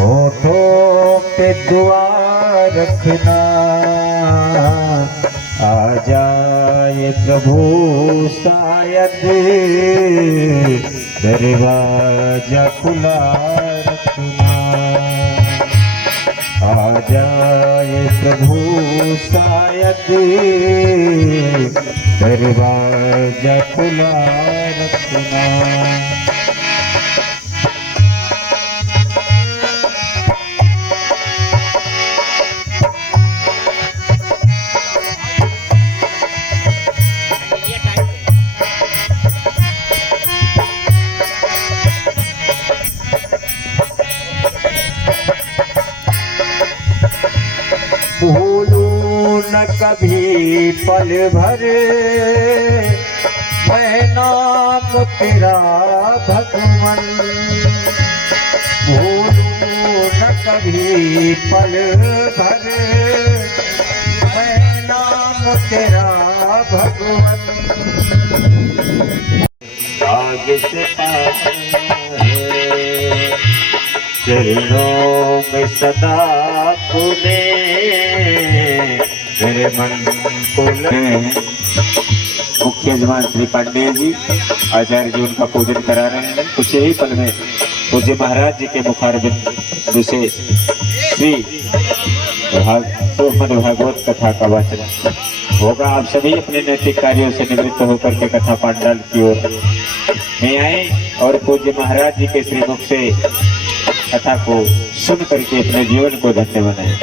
होठों पे दुआ रखना, आ जाए प्रभु शायद, दरवाजा खुला रखना। आ जाए प्रभु शायद, दरवाजा खुला रखना। भूलूं न कभी पल भर मैं नाम तेरा भगवन। भूलूं न कभी पल भर मैं नाम तेरा भगवन। आगे से चरणों में सदा तूने मेरे मन को मुख्य यजमान श्री पांडे जी आचार्य जी उनका पूजन करा रहे हैं। कुछ ही पल में पूज्य महाराज जी के मुखारबिंद से श्री भागवत कथा का वाचन होगा। आप सभी अपने नैतिक कार्यों से निवृत्त होकर के कथा पांडाल की ओर में आए और पूज्य महाराज जी के श्री मुख से कथा को सुन करके अपने जीवन को धन्य बनाए।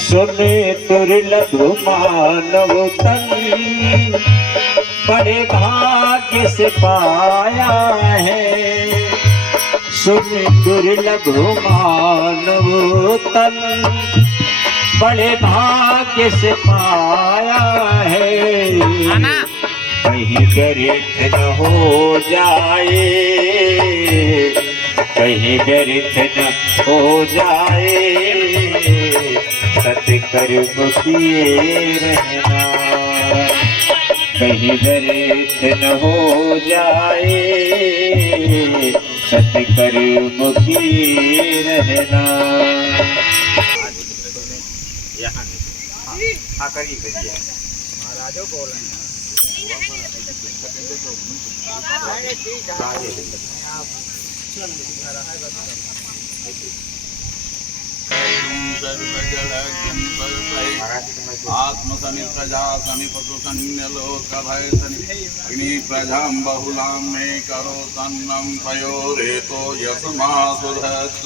सुने दुर्लभ मानव तन बड़े भाग्य से पाया है। सुन दुर्लभ मानव तन बड़े भाग्य से पाया है। कहीं व्यर्थ न हो जाए, कहीं व्यर्थ न हो जाए, सत्कर्म किए रहना। कहीं व्यर्थ न हो जाए, सत्कर्म किए रहना। महाराजों बोल रहे हैं आत्मसनि प्रजा सनि पशु सन्यलोक भय सनि प्रजा बहुलां मे करो तन्नं पयोरेतो यस्मासुधत्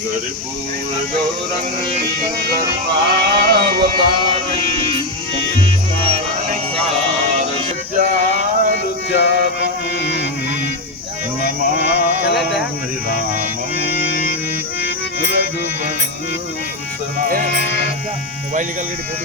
कर्पूर गौरं सर्वावतारं नमामि रामं मोबाइल निकाल के फोटो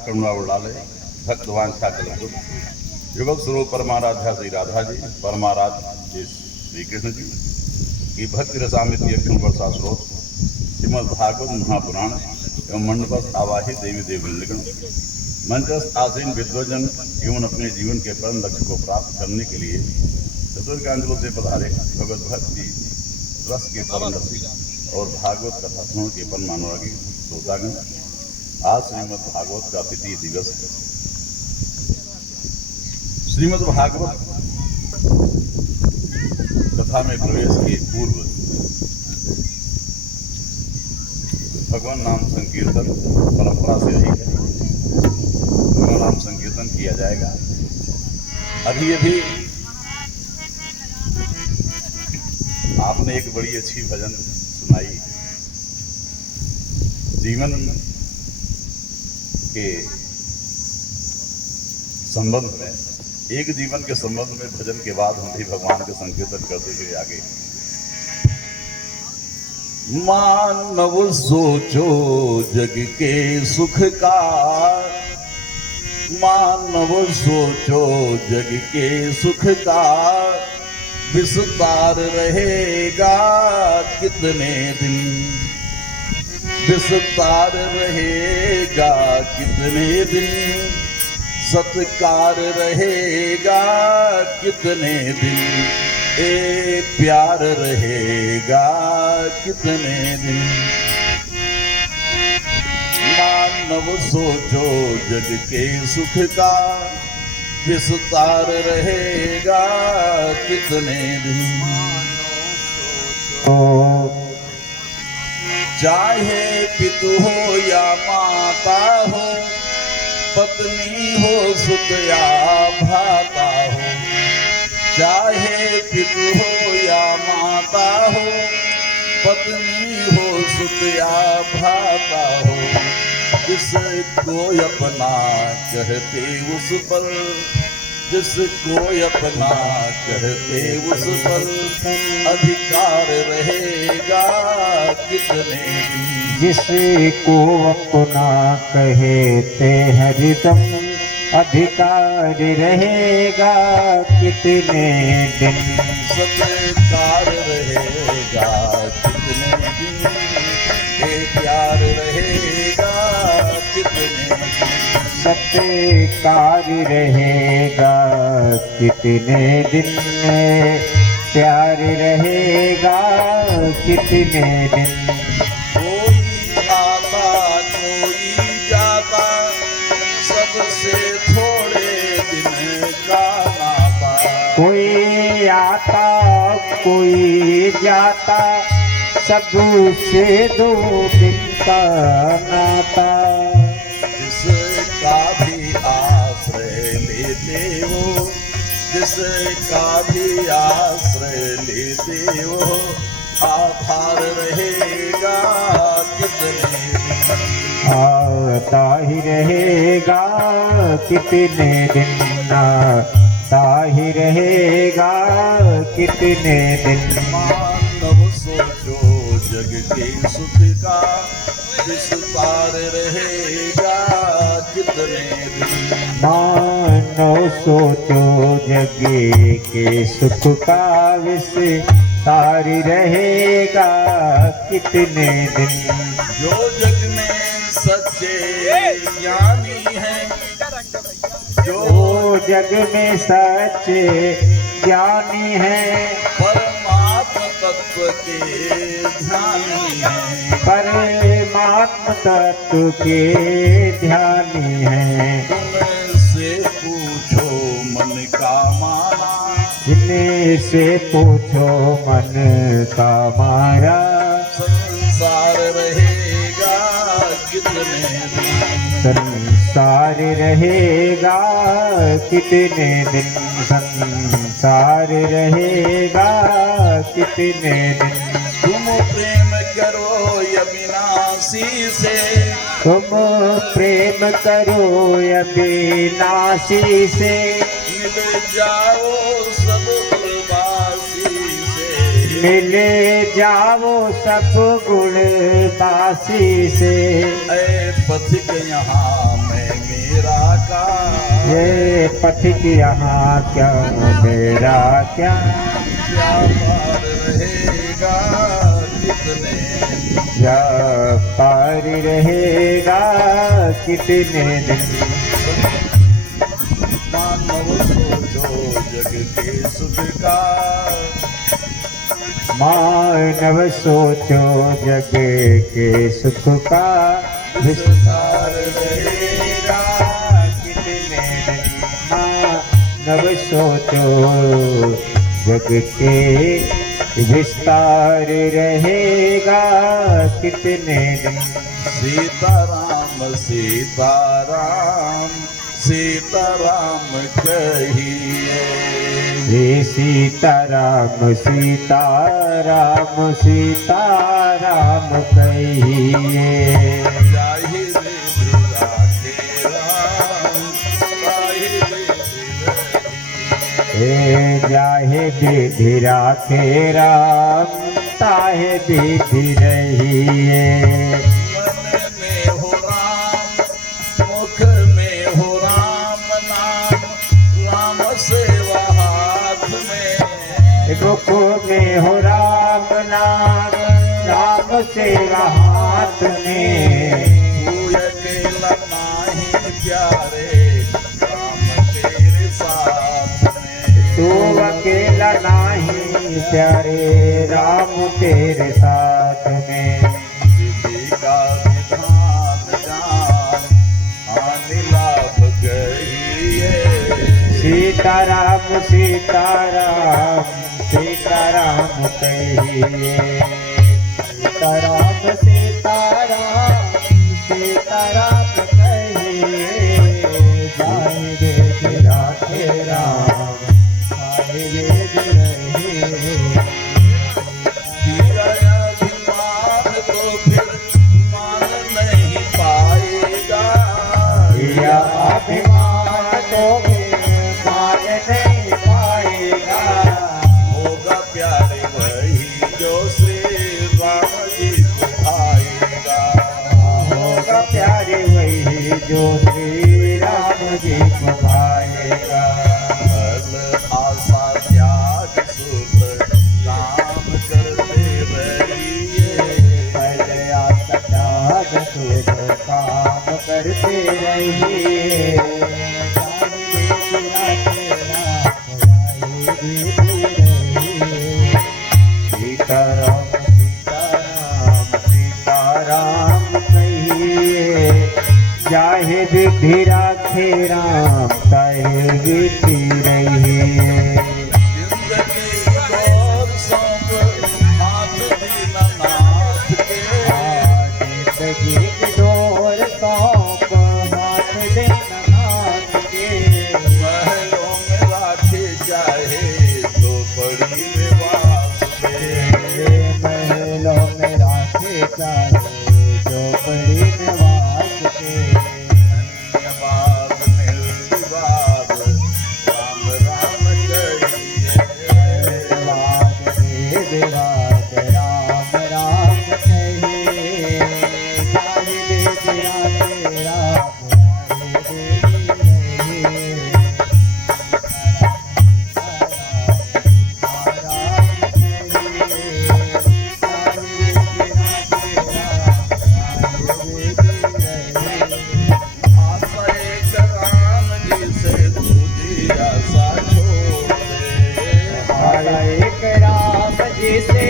करुणावलालय भक्तवान छात्र युगल स्वरूप परमाराध्या श्री राधा जी, परमाराध्य श्री कृष्ण जी की भक्ति रसामृत अक्षण वर्षा स्रोत श्रीमद् भागवत महापुराण एवं मंडपस्थ आवाहित देवी देवगण मंचस्थ आसीन विद्वजन एवं अपने जीवन के परम लक्ष्य को प्राप्त करने के लिए चतुर्कांजलों से पधारे भगवत भक्ति रस के परम रसिक और भागवत कथा सुनने के परम अनुरागी श्रोतागण, आज श्रीमद् भागवत का तृतीय दिवस है। श्रीमद् भागवत कथा में प्रवेश के पूर्व भगवान नाम संकीर्तन परंपरा से रही है। भगवान नाम संकीर्तन किया जाएगा। अभी आपने एक बड़ी अच्छी भजन सुनाई। जीवन के संबंध में, एक जीवन के संबंध में भजन के बाद हम भी भगवान के संकीर्तन करते हुए आगे। मानव सोचो जग के सुख का, मानव सोचो जग के सुख का विस्तार रहेगा कितने दिन, विस्तार रहेगा कितने दिन, सत्कार रहेगा कितने दिन, ए प्यार रहेगा कितने दिन। मानव सोचो जग के सुख का विस्तार रहेगा कितने दिन। चाहे पितु हो या माता हो, पत्नी हो सुत या भ्राता हो, चाहे पितु हो या माता हो, पत्नी हो सुत या भ्राता हो, जिसको अपना कहते उस पर, जिसको अपना कहते उस पर अधिकार रहेगा कितने दिन। जिसको अपना कहते हरिदम अधिकार रहेगा कितने दिन। सत्कार रहेगा कितने दिन, ये प्यार रहेगा कितने दिन। सत्कार रहेगा कितने दिन, प्यार रहेगा कितने दिन। कोई आता कोई जाता, सबसे थोड़े दिन का नाता। कोई आता कोई जाता, सबसे 2 दिन का नाता। जिसका भी आश्रय लेते हो, जिसका भी आश्रय लेते हो, आधार रहेगा कितने दिन। आता ही रहेगा कितने दिन, आता ही रहेगा कितने दिन। मानव सोचो जग के सुख का विस्तार रहेगा कितने दिन। मानव सोचो जग के सुख का विस्तार रहेगा कितने दिन। जो जग में सच्चे ज्ञानी हैं, जो जग में सच्चे ज्ञानी हैं, परमात्मा तत्व के ध्यानी हैं, परमात्मा तत्व के ध्यानी हैं। उनसे पूछो मन का माना, इनसे पूछो मन का माया। संसार रहेगा कितने दिन। संसार रहेगा कितने दिन, संसार रहेगा कितने दिन। तुम प्रेम करो अविनाशी से, तुम प्रेम करो अविनाशी से, मिल जाओ सब गुणवासी से, मिल जाओ सब गुणवासी से। ऐ पथिक यहाँ मैं मेरा का, ये पथिक यहाँ क्या मेरा क्या। क्या पार रहेगा कितने दिन। या पार रहेगा कितने दिन। मानव सोचो जग के सुख का, मानव सोचो जग के सुख का विस्तार रहेगा कितने दिन। मानव सोचो जग के विस्तार रहेगा कितने दिन। सीताराम सीताराम सीताराम कहिए, हे सीताराम सीताराम सीताराम कहिए। जाहि रे राधे राम, जाहि रे हे जाहे विधि राखे राम, ताहे विधि रहिए। मन में हो राम, मुख में हो राम, सुख में हो राम नाम, राम सेवा हाथ में। तू अकेला नाही प्यारे, राम तेरे साथ में। तू अकेला नाही प्यारे, राम तेरे साथ में। विधि का विधान जान, हानि लाभ गई। सीताराम सीताराम सीताराम कहिए। सीताराम सीताराम सीताराम कहिए। जाए वेद राखे राम, आए वेद रहे। तेरा अभिमान तो फिर मान नहीं पाएगा। या अभिमान तो मान नहीं पाएगा। होगा प्यारे वही जो श्री राम जी को भाएगा। होगा प्यारे वही जो श्री राम जी को भाएगा। फल आशा त्याग सुख काम करते रहिए। पहले आशा त्याग सुख काम करते रहिए। सीताराम सीताराम सीताराम कहिए। चाहे विधि राखे राम, चाहे विधि रहिए। जिंदगी दौर सौंप हाथ दीनानाथ के। जिंदगी की डोर सौंप हाथ दीनानाथ के। महलों में राखे चाहे तो बड़ी निवास में। महलों में राखे चाहे जो बड़ी निवास के। धन्यवाद निर्विवाद राम राम कहिए। धन्यवाद निर्विवाद राम राम कहिए। जाहि वेद राखे राम, आए वेद रहिए। आशा एक राम जी से दूजी आशा छोड़ दे। आया एक राम जी से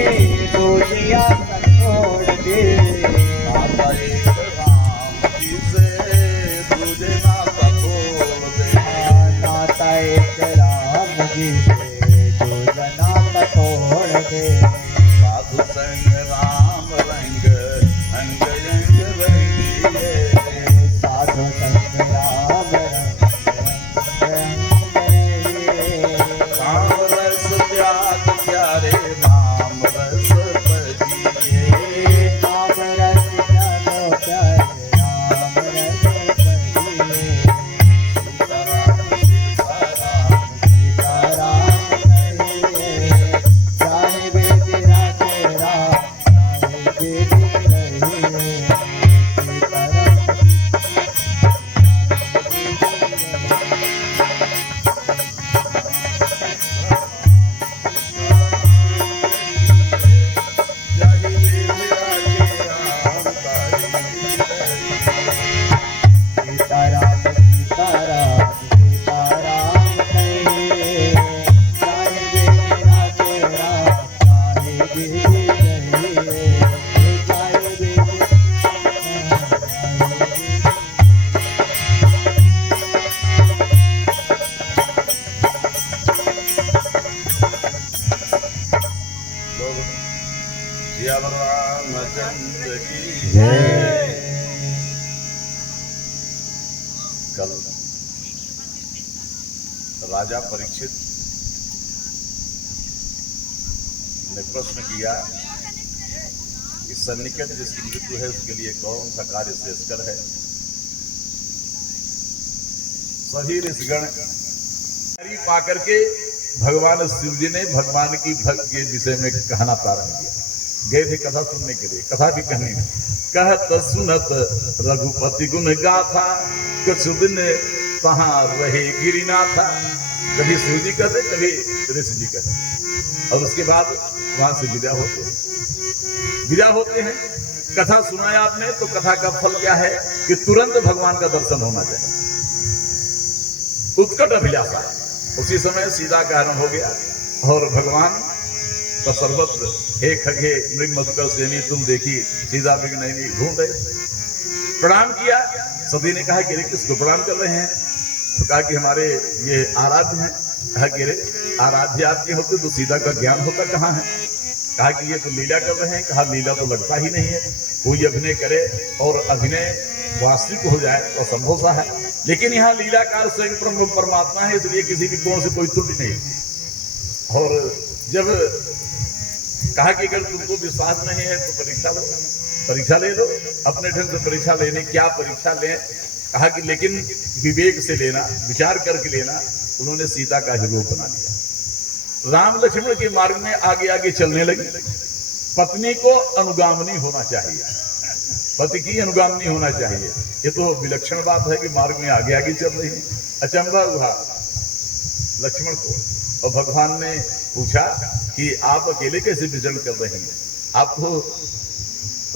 दूजी आशा छोड़ दे। आशा एक राम जी से दूजे नाता तोड़ दे। नाता एक राम जी से दूजा नाता तोड़ दे। साधु संग राम रंग अंग अंग रंगिए। साधु संग राम रंग रहिए। काम रस त्याग प्यारे राम रस भजिए। नाम रस जानो प्यारे राम रस कहिए। सीताराम सीताराम सीताराम कहिए। चाहे वेद राखे राम, चाहे वेद रहिए। सीताराम जाहि वेद राखे राम ताहि सीताराम सीताराम सीताराम कहिए। चाहे वेद राखे राम, चाहे वेद रहिए। चाहे वेद लोग सियावर रामचंद्र की जय। कल राजा परीक्षित ने प्रश्न किया कि सन्निकट जिसकी मृत्यु है उसके लिए कौन सा कार्य श्रेष्ठकर है। सही ऋषिगण पा करके भगवान शिव जी ने भगवान की भक्त के विषय में कहना प्रारंभ किया। गए थे कथा सुनने के लिए, कथा भी कहने में। कहत सुनत रघुपति गुण गाथा, कुछ दिन तहाँ रहे गिरिनाथा। कभी शिव जी कहते, कभी ऋषि जी कहते, और उसके बाद वहां से विदा होते हैं। कथा सुनाया आपने, तो कथा का फल क्या है कि तुरंत भगवान का दर्शन होना चाहिए, उत्कट अभिलाषा। उसी समय सीता का हरण हो गया और भगवान का सर्वत्र हे खगे मृग मधुकर सेनी तुम देखी सीता मृग नहीं ढूंढ रहे। प्रणाम किया। सती ने कहा कि अरे किसको प्रणाम कर रहे हैं? तो कहा कि हमारे ये आराध्य हैं। कहा कि अरे आराध्य आपके होते तो सीता का ज्ञान होता कहाँ है? कहा कि ये तो लीला कर रहे हैं। कहा लीला तो लगता ही नहीं है, कोई अभिनय करे और अभिनय वास्तविक हो जाए तो असंभव सा है, लेकिन यहाँ लीलाकार स्वयं ब्रह्म परमात्मा है, इसलिए किसी भी कोण से कोई त्रुटि नहीं। और जब कहा कि अगर तुमको विश्वास नहीं है तो परीक्षा ले लो, अपने ढंग से परीक्षा लेने, क्या परीक्षा लें? कहा कि लेकिन विवेक से लेना, विचार करके लेना। उन्होंने सीता का ही रूप बना लिया। राम लक्ष्मण के मार्ग में आगे आगे चलने लगे। पत्नी को अनुगामनी होना चाहिए, पति की अनुगामनी होना चाहिए। ये तो विलक्षण बात है कि मार्ग में आगे आगे चल रही है। अचंभा हुआ लक्ष्मण को, और भगवान ने पूछा कि आप अकेले कैसे विचरण कर रहे हैं? आप तो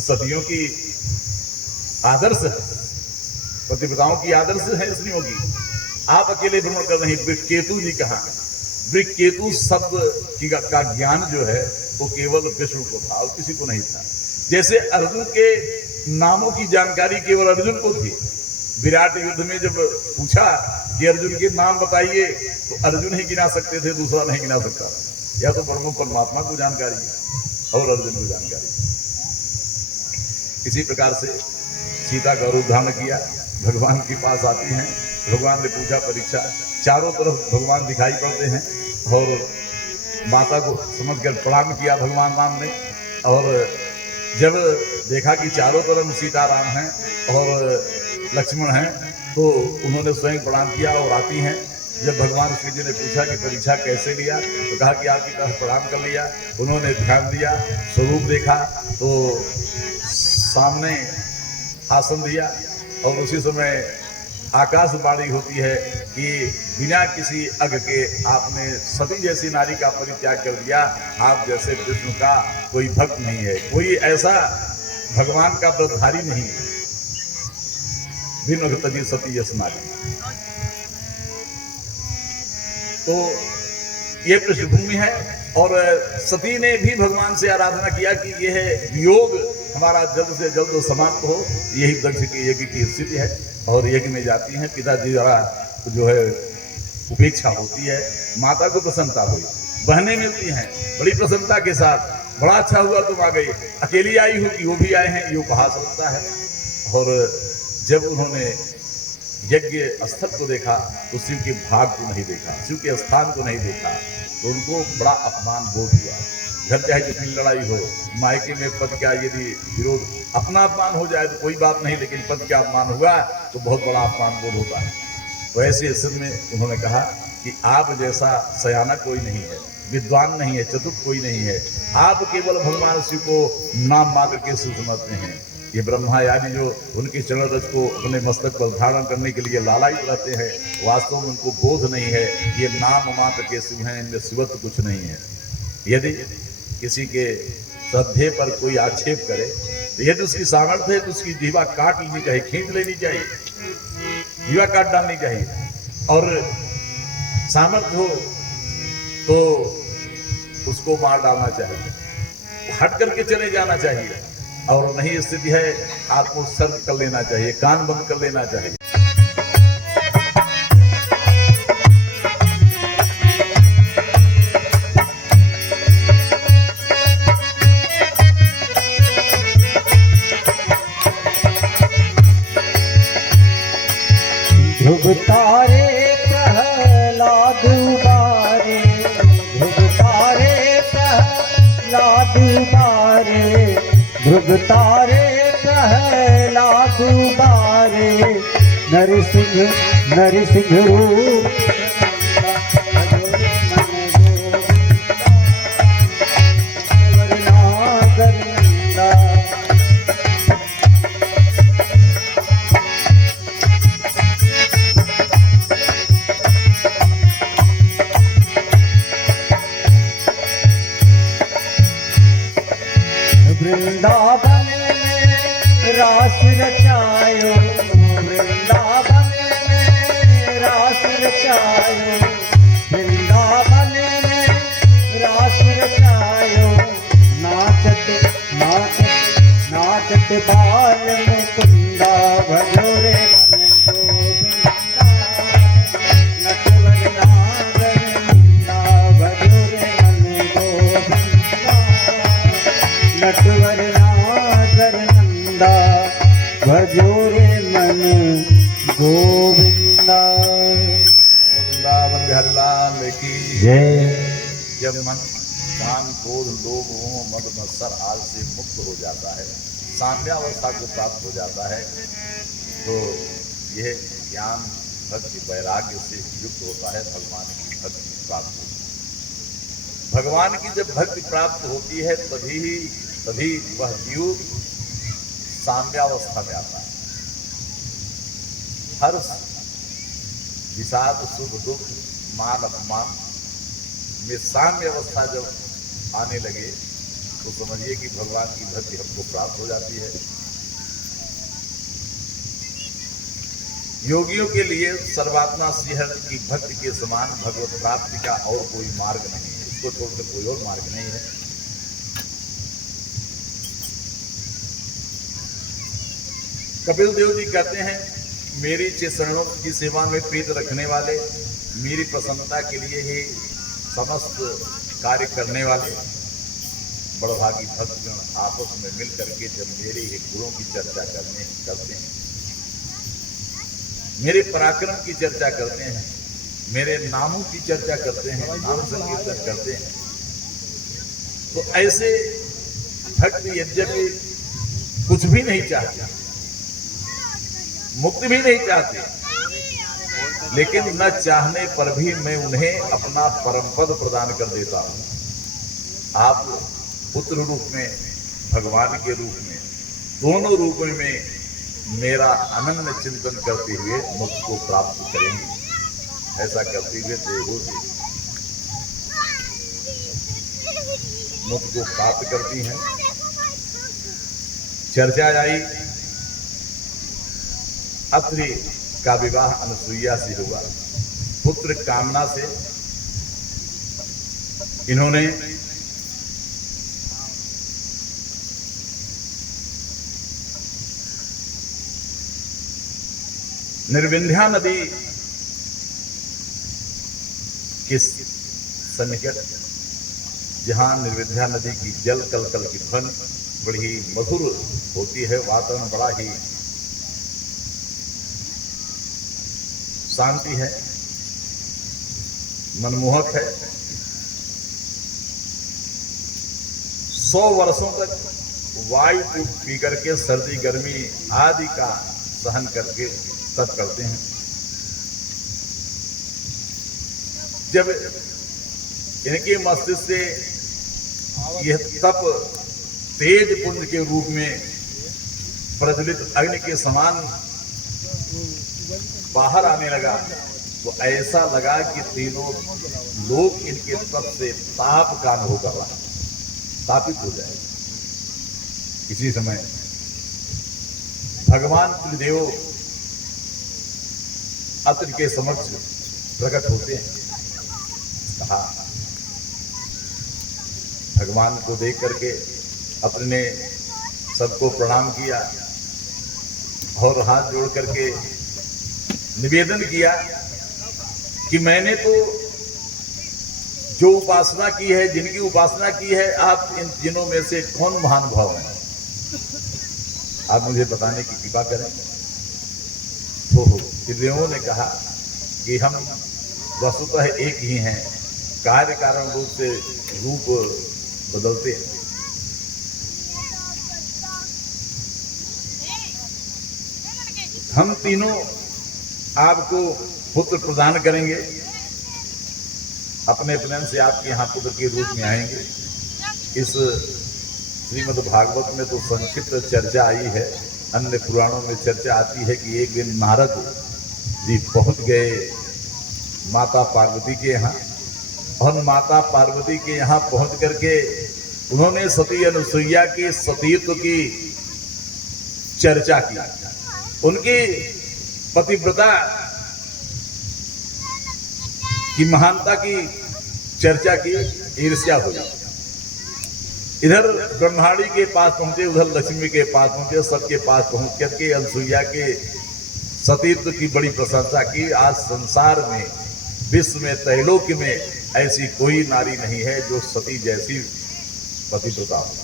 सतियों की आदर्श है, पतिव्रताओं की आदर्श है स्त्रियों की, आप अकेले भ्रमण कर रहे हैं। वृषकेतु जी कहाँ है? वृषकेतु शब्द का ज्ञान जो है वो केवल विष्णु को था और किसी को नहीं था। जैसे अर्जुन के नामों की जानकारी केवल अर्जुन को थी। विराट युद्ध में जब पूछा कि अर्जुन के नाम बताइए, तो अर्जुन ही गिना सकते थे, दूसरा नहीं गिना सकता। या तो ब्रह्म परमात्मा को जानकारी है और अर्जुन को जानकारी। इसी प्रकार से सीता का रूप धारण किया, भगवान के पास आती हैं। भगवान ने पूछा परीक्षा, चारों तरफ भगवान दिखाई पड़ते हैं और माता को समझकर प्रणाम किया भगवान राम ने। और जब देखा कि चारों तरफ सीताराम हैं और लक्ष्मण हैं, तो उन्होंने स्वयं प्रणाम किया और आती हैं। जब भगवान श्री जी ने पूछा कि परीक्षा कैसे लिया, तो कहा कि आपकी तरफ प्रणाम कर लिया। उन्होंने ध्यान दिया, स्वरूप देखा, तो सामने आसन दिया और उसी समय आकाशवाणी होती है कि बिना किसी अग के आपने सती जैसी नारी का परित्याग कर दिया। आप जैसे विष्णु का कोई भक्त नहीं है, कोई ऐसा भगवान का व्रतधारी नहीं है। बिन तजी सती जैसी नारी। तो ये पृष्ठभूमि है। और सती ने भी भगवान से आराधना किया कि यह वियोग हमारा जल्द से जल्द समाप्त हो। यही दक्ष के यज्ञ की स्थिति है। और यज्ञ में जाती हैं, पिताजी द्वारा जो है उपेक्षा होती है, माता को प्रसन्नता हुई, बहनें मिलती हैं बड़ी प्रसन्नता के साथ, बड़ा अच्छा हुआ तुम आ गई, अकेली आई हो कि वो भी आए हैं, ये उपहास होता है। और जब उन्होंने यज्ञ स्थल को देखा तो शिव के भाग को नहीं देखा, शिव के स्थान को नहीं देखा, तो उनको बड़ा अपमान बोध हुआ। घर चाहे जितनी लड़ाई हो, मायके में पति का यदि विरोध, अपना अपमान हो जाए तो कोई बात नहीं, लेकिन पति का अपमान हुआ तो बहुत बड़ा अपमान बोध होता है। तो ऐसे स्थिति में उन्होंने कहा कि आप जैसा सयाना कोई नहीं है, विद्वान नहीं है, चतुर कोई नहीं है। आप केवल भगवान शिव को नाम मात्र के शिव समझते हैं। ये ब्रह्मा आदि जो उनके चरण रज को अपने मस्तक पर धारण करने के लिए लालायित रहते हैं, वास्तव में उनको बोध नहीं है ये नाम मात्र के शिव हैं, इनमें शिवत्व कुछ नहीं है। यदि किसी के श्रद्धे पर कोई आक्षेप करे तो यदि उसकी सामर्थ्य है तो उसकी जीवा काट लेनी चाहिए, खींच लेनी चाहिए, जीवा काट डालनी चाहिए। और सामर्थ्य हो तो उसको मार डालना चाहिए, हट करके चले जाना चाहिए। और नहीं स्थिति है आपको सर्व कर लेना चाहिए, कान बंद कर लेना चाहिए। ध्रुव तारे प्रहलाद बारे, ध्रुव तारे प्रहलाद बारे, ध्रुव तारे प्रहलाद बारे, नरसिंह रूप लाल की जय। जब मन काम क्रोध लोभ मोह मद मत्सर आल से मुक्त हो जाता है, साम्यावस्था को प्राप्त हो जाता है, तो यह ज्ञान भक्ति वैराग्य से युक्त होता है, भगवान की भक्ति प्राप्त होती है। भगवान की जब भक्ति प्राप्त होती है तभी वह जीव साम्यावस्था में आता है। हर्ष विषाद सुख दुख मान अपमान में साम्य अवस्था जब आने लगे तो समझिए कि भगवान की भक्ति हमको प्राप्त हो जाती है। योगियों के लिए सर्वात्मा श्रीहर की भक्ति के समान भगवत प्राप्ति का और कोई मार्ग नहीं है, इसको छोड़कर कोई और मार्ग नहीं है। कपिल देव जी कहते हैं, मेरी चरणों की सेवा में प्रीत रखने वाले, मेरी प्रसन्नता के लिए ही समस्त कार्य करने वाले बड़भागी भक्तगण आपस में मिल करके जब मेरे ही गुणों की चर्चा करते हैं, मेरे पराक्रम की चर्चा करते हैं, मेरे नामों की चर्चा करते हैं, नाम संकीर्तन करते हैं, तो ऐसे भक्त यद्यपि कुछ भी नहीं चाहते, मुक्ति भी नहीं चाहते, लेकिन न चाहने पर भी मैं उन्हें अपना परम पद प्रदान कर देता हूं। आप पुत्र रूप में, भगवान के रूप में, दोनों रूप में मेरा अनन्य चिंतन करते हुए मुक्ति को प्राप्त करेंगे। ऐसा करते हुए देवो जी मुक्ति को प्राप्त करती हैं। चर्चा आई, अत्रि का विवाह अनुसुईया से हुआ, पुत्र कामना से इन्होंने निर्विंध्या नदी के सन्निकट, जहां निर्विंध्या नदी की जल कलकल की ध्वनि बड़ी मधुर होती है, वातावरण बड़ा ही शांति है, मनमोहक है। 100 वर्षों तक वायु पी करके सर्दी गर्मी आदि का सहन करके तप करते हैं। जब इनके मस्तिष्क से यह तप तेज पुंज के रूप में प्रज्वलित अग्नि के समान बाहर आने लगा, तो ऐसा लगा कि तीनों लोग इनके तप से ताप का अनुभव कर रहा है, तापित हो जाए। इसी समय भगवान त्रिदेव अत्रि के समक्ष प्रकट होते हैं। कहा, भगवान को देख करके अत्रि ने सबको प्रणाम किया और हाथ जोड़ करके निवेदन किया कि मैंने तो जो उपासना की है, जिनकी उपासना की है, आप इन तीनों में से कौन महानुभाव है, आप मुझे बताने की कृपा करें। तो त्रिदेवों ने कहा कि हम वस्तुतः एक ही हैं, कार्य कारण रूप से रूप बदलते हैं। हम तीनों आपको पुत्र प्रदान करेंगे, अपने प्रेम से आपके यहाँ पुत्र के रूप में आएंगे। इस श्रीमद् भागवत में तो संक्षिप्त चर्चा आई है, अन्य पुराणों में चर्चा आती है कि एक दिन नारद जी पहुंच गए माता पार्वती के यहाँ, और माता पार्वती के यहाँ पहुंच करके उन्होंने सती अनुसुईया के सतीत्व की चर्चा की, उनकी पतिव्रता की महानता की चर्चा की। ईर्ष्या हुई। इधर ब्रह्माणी के पास पहुंचे, उधर लक्ष्मी के पास पहुंचे, सबके पास पहुंच करके अनुसुईया के सतीत्व की बड़ी प्रशंसा की। आज संसार में, विश्व में, त्रैलोक्य में ऐसी कोई नारी नहीं है जो सती जैसी पतिव्रता हो।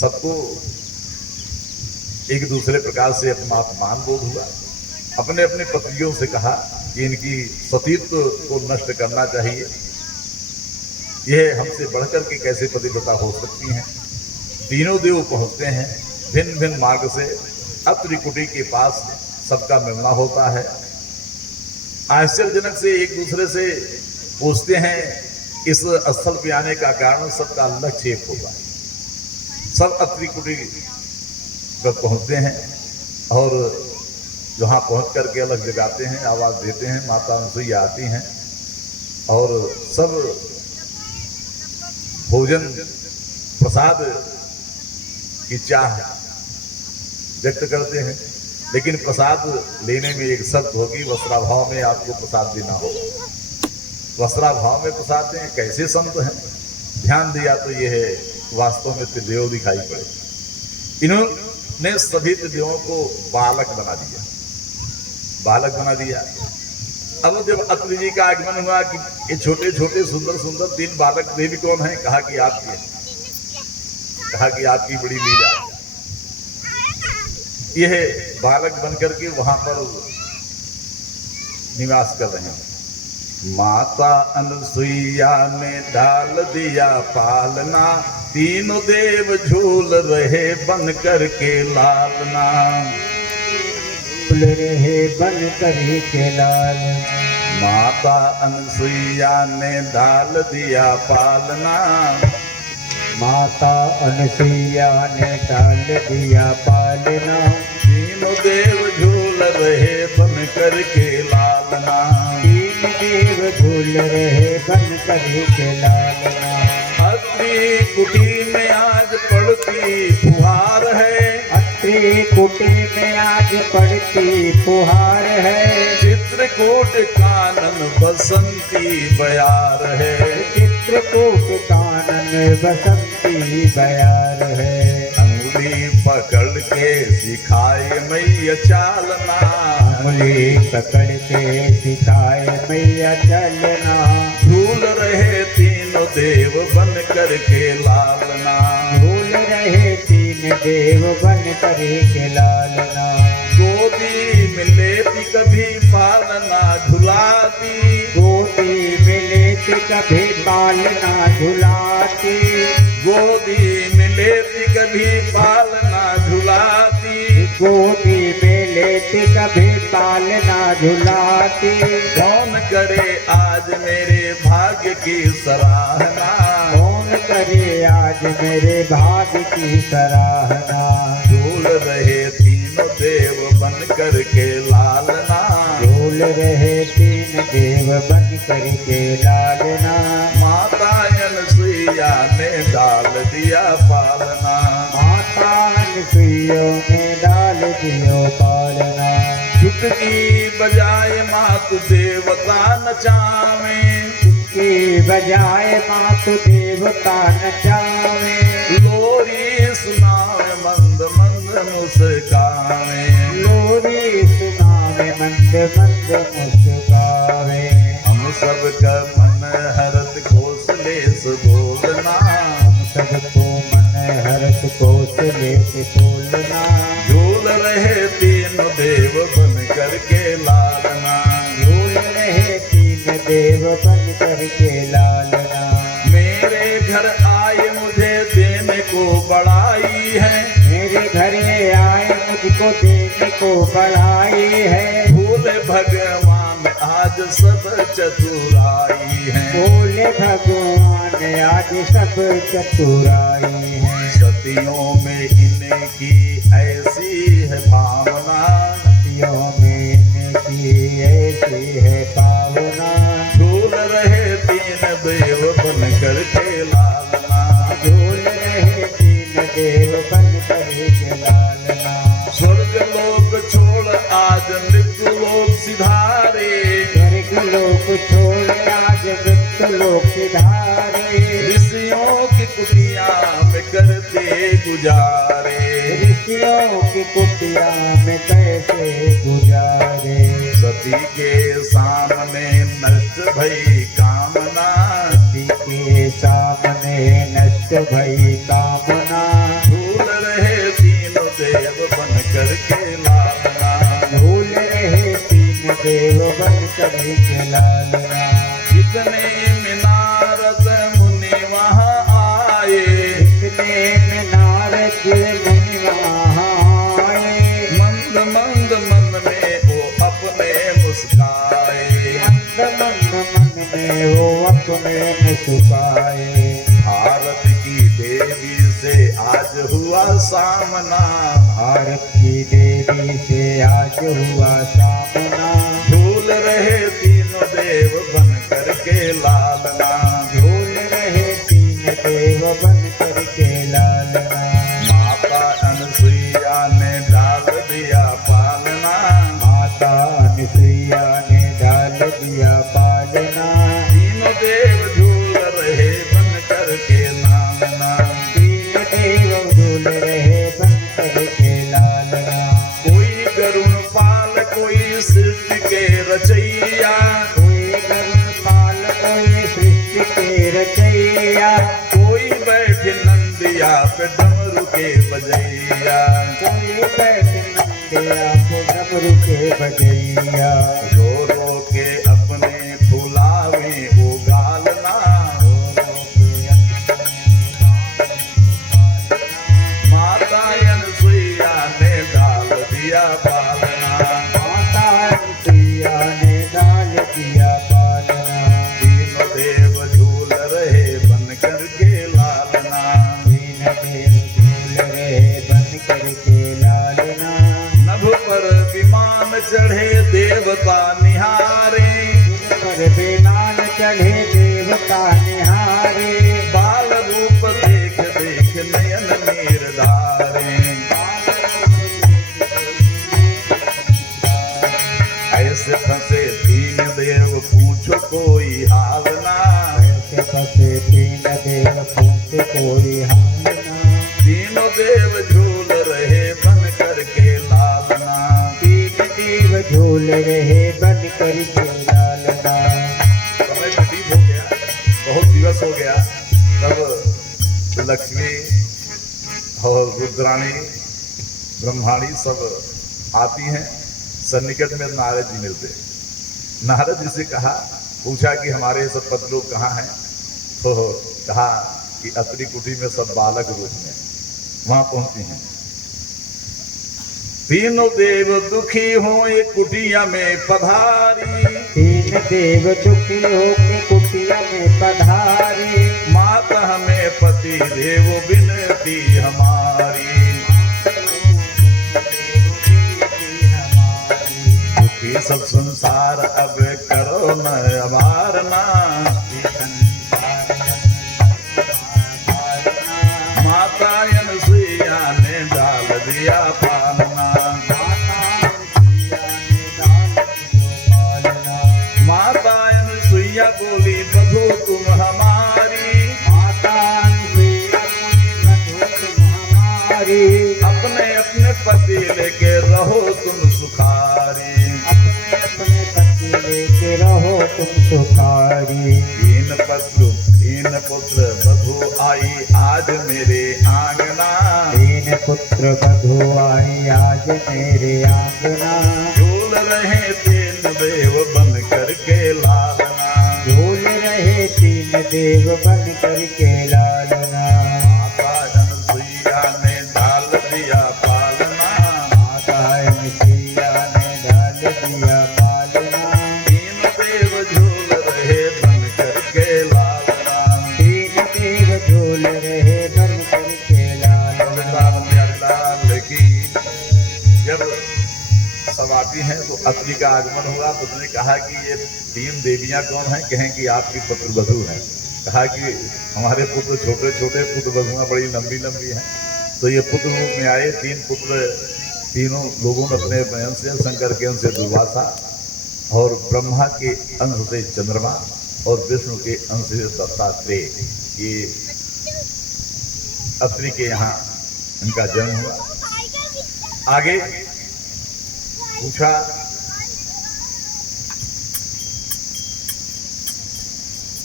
सबको एक दूसरे प्रकार से अपना अपमान बोध हुआ। अपने अपने पत्नियों से कहा कि इनकी सतीत्व को नष्ट करना चाहिए। यह हमसे बढ़कर के कैसे पतिव्रता हो सकती हैं। तीनों देव पहुँचते हैं भिन्न भिन्न मार्ग से, अत्रिकुटी के पास सबका मिलना होता है। आश्चर्यजनक से एक दूसरे से पूछते हैं, इस स्थल पे आने का कारण सबका लक्ष्य एक होता है। सब अत्रिकुटी पर पहुंचते हैं और जहाँ पहुंच करके अलग जगाते हैं, आवाज देते हैं, माता अनसुईया आती हैं और सब भोजन प्रसाद की चाह व्यक्त करते हैं। लेकिन प्रसाद लेने में एक शर्त होगी, वस्त्राभाव में आपको प्रसाद देना होगा। वस्त्राभाव में प्रसाद दें, कैसे संत हैं, ध्यान दिया तो यह है वास्तव में त्रिदेव दिखाई पड़े। इन्होंने सभी त्रिदेवों को बालक बना दिया, बालक बना दिया। अब जब अत्रि जी का आगमन हुआ कि ये छोटे छोटे सुंदर सुंदर 3 बालक देवी कौन है, कहा कि आपकी है, कहा कि आपकी बड़ी लीला। यह बालक बनकर के वहां पर निवास कर रहे हैं। माता अनसुईया ने डाल दिया पालना, तीनों देव झूल रहे बन करके लालना, झूल रहे बन करके लालना। माता अनसुईया ने डाल दिया पालना, माता अनसुईया ने डाल दिया पालना, तीनों देव झूल रहे बन करके लालना, तीन देव झूल रहे बन करके लालना। अत्रि कुटी में आज पड़ती फुहार है, अत्रि कुटी में आज पड़ती फुहार है, चित्रकूट कानन बसंती बयार है, चित्रकूट कानन बसंती बयार है। अंगुली पकड़ के सिखाए मैया चालना, अंगुली पकड़ के सिखाए मैया चलना, झूल रहे तीनों देव बन करके लालना, झूल रहे 3 देव बन करके लालना। गोदी में लेती कभी पालना झुलाती, गोदी में लेते कभी पालना झुलाती, गोदी में लेती कभी पालना झुलाती, गोदी में लेते कभी पालना झुलाती। कौन करे आज मेरे भाग्य की सराहना, कौन करे आज मेरे भाग्य की सराहना, झूल रहे तीनों देव बन करके लालना, झूल रहे 3 देव बन करके लालना। माता अनसुईया ने डाल दिया पालना, माता अनसुईया ने डाल दियो पालना, चुटकी बजाए मातु देवता नचावे, की बजाए मातु देवता नचावे, लोरी सुनावे मंद मंद मुस्कावे, लोरी सुनावे मंद मंद मुस्कावे। हम सबका मन हरत घोंसले से बोलना, हम सबको मन हरत कौशले से बोलना, झूल रहे तीनों देव बन करके लालना, झूल रहे 3 देव बन करके लालना। मेरे घर आए मुझे देने को बड़ाई है, मेरे घरे आए मुझको देने को बढ़ाई है, भूले भगवान आज सब चतुराई है, बोले भगवान आज सब चतुराई है। सतियों में इनकी ऐसी है भावना, सतियों में इनकी ऐसी है भावना, झूल रहे 3 देव बन करके लालना, झूल रहे 3 देव बन करके लालना। स्वर्ग लोक छोड़ आज मृत्यु लोक सिधारे, स्वर्ग लोक छोड़ आज मृत्यु लोक सिधारे, ऋषियों की कुटिया में करते गुजारे, ऋषियों की कुटिया में कैसे गुजारे। सती के सामने नष्ट भई कामना, सती के सामने नष्ट भई कामना, झूल रहे तीनों देव बन करके लालना, झूल रहे 3 देव बन करके लालना। इतने में नारद मुनि वहाँ आए, इतने में नारद मुनि वहाँ आए। मंद मंद मन में वो अपने मुस्काए, मंद मंद मन में वो अपने मुस्काए। भारत की देवी से आज हुआ सामना, भारत की देवी से आज हुआ सामना। झूल रहे तीनों देव बन करके लालना, झूल रहे तीन देव बन करके लालना। माता अनसुईया ने डाल दिया पालना, माता अनुसुईया ने डाल दिया पालना। तीनों देव झूल रहे बन करके लालना, तीन देव झूल रहे बन करके लालना। कोई गरुण पाल कोई सृष्टि के रचैया, कोई गरुड़ पाल कोई सृष्टि के रचैया। कोई बैठे नंदिया पे डमरू के बजैया, कोई बैठे नंदिया को डमरू के बजैया। रो रो के अपने फुलावे वो गालना, माता अनसुईया ने डाल दिया पालना, माता अनुसुईया ने डाल दिया पालना। तीनों देव झूल रहे बन करके लालना, तीन देव झूल रहे बन करके लालना। नभ पर विमान चढ़े देवता निहारे, पर विमान चढ़े देवता निहारे। बाल रूप देख देख नयन नीर धारे, ऐसे फंसे तीन देव पूछो कोई हाल ना, ऐसे फंसे तीन देव पूछे कोई हाल ना। तीनों देव झूल रहे बन करके लालना, तीन देव झूल रहे बन करके लालना। समय व्यतीत हो गया, बहुत दिवस हो गया, तब लक्ष्मी और रुद्राणी ब्रह्माणी सब आती हैं। सन्निकट में नारद जी मिलते, नारद जी से कहा, पूछा कि हमारे सब पति लोग कहाँ हैं, तो कहा कि अत्रि कुटी में सब बालक रूप में वहां पहुंची हैं। तीनों देव दुखी हो एक कुटिया में पधारी, तीन देव दुखी होके कुटिया में पधारे। माता हमें पति देव विनती हमारी, दुखी सब संसार अब करो न अवारना, माता अनसुईया ने डाल दिया पालना, माता अनसुईया बोली बधू तुम हमारी, माता अनुसुईया बोली बधू तुम हमारी। अपने अपने पति लेके रहो तुम सुखारी, अपने अपने पति लेके रहो तुम सुखारी। तीन पुत्र बधू आई आज मेरे आंगना, तीन पुत्र बधू आई आज मेरे आंगना। झूल रहे तीन देव बन करके लालना, झूल रहे तीन देव बन करके लालना। माता अनसुईया ने डाल दिया पालना, माता अनुसुईया ने डाल दिया पालना। तीन देव झूल रहे बन करके लालना, तीन देव झूल रहे बन करके लालना। लाल की जब सब आती हैं तो अत्रि का आगमन हुआ, तो उसने कहा कि ये तीन देवियां कौन हैं, कहें कि आपकी पुत्र वधू हैं। कहा कि हमारे पुत्र छोटे छोटे पुत्र वधुआं बड़ी लंबी लंबी हैं। तो ये पुत्र रूप में आए, तीन पुत्र, तीनों लोगों ने अपने अंश से, शंकर के अंश से दुर्वासा, और ब्रह्मा के अंश से चंद्रमा, और विष्णु के अंश से दत्तात्रेय। ये अत्रि के यहाँ इनका जन्म हुआ। आगे पूछा,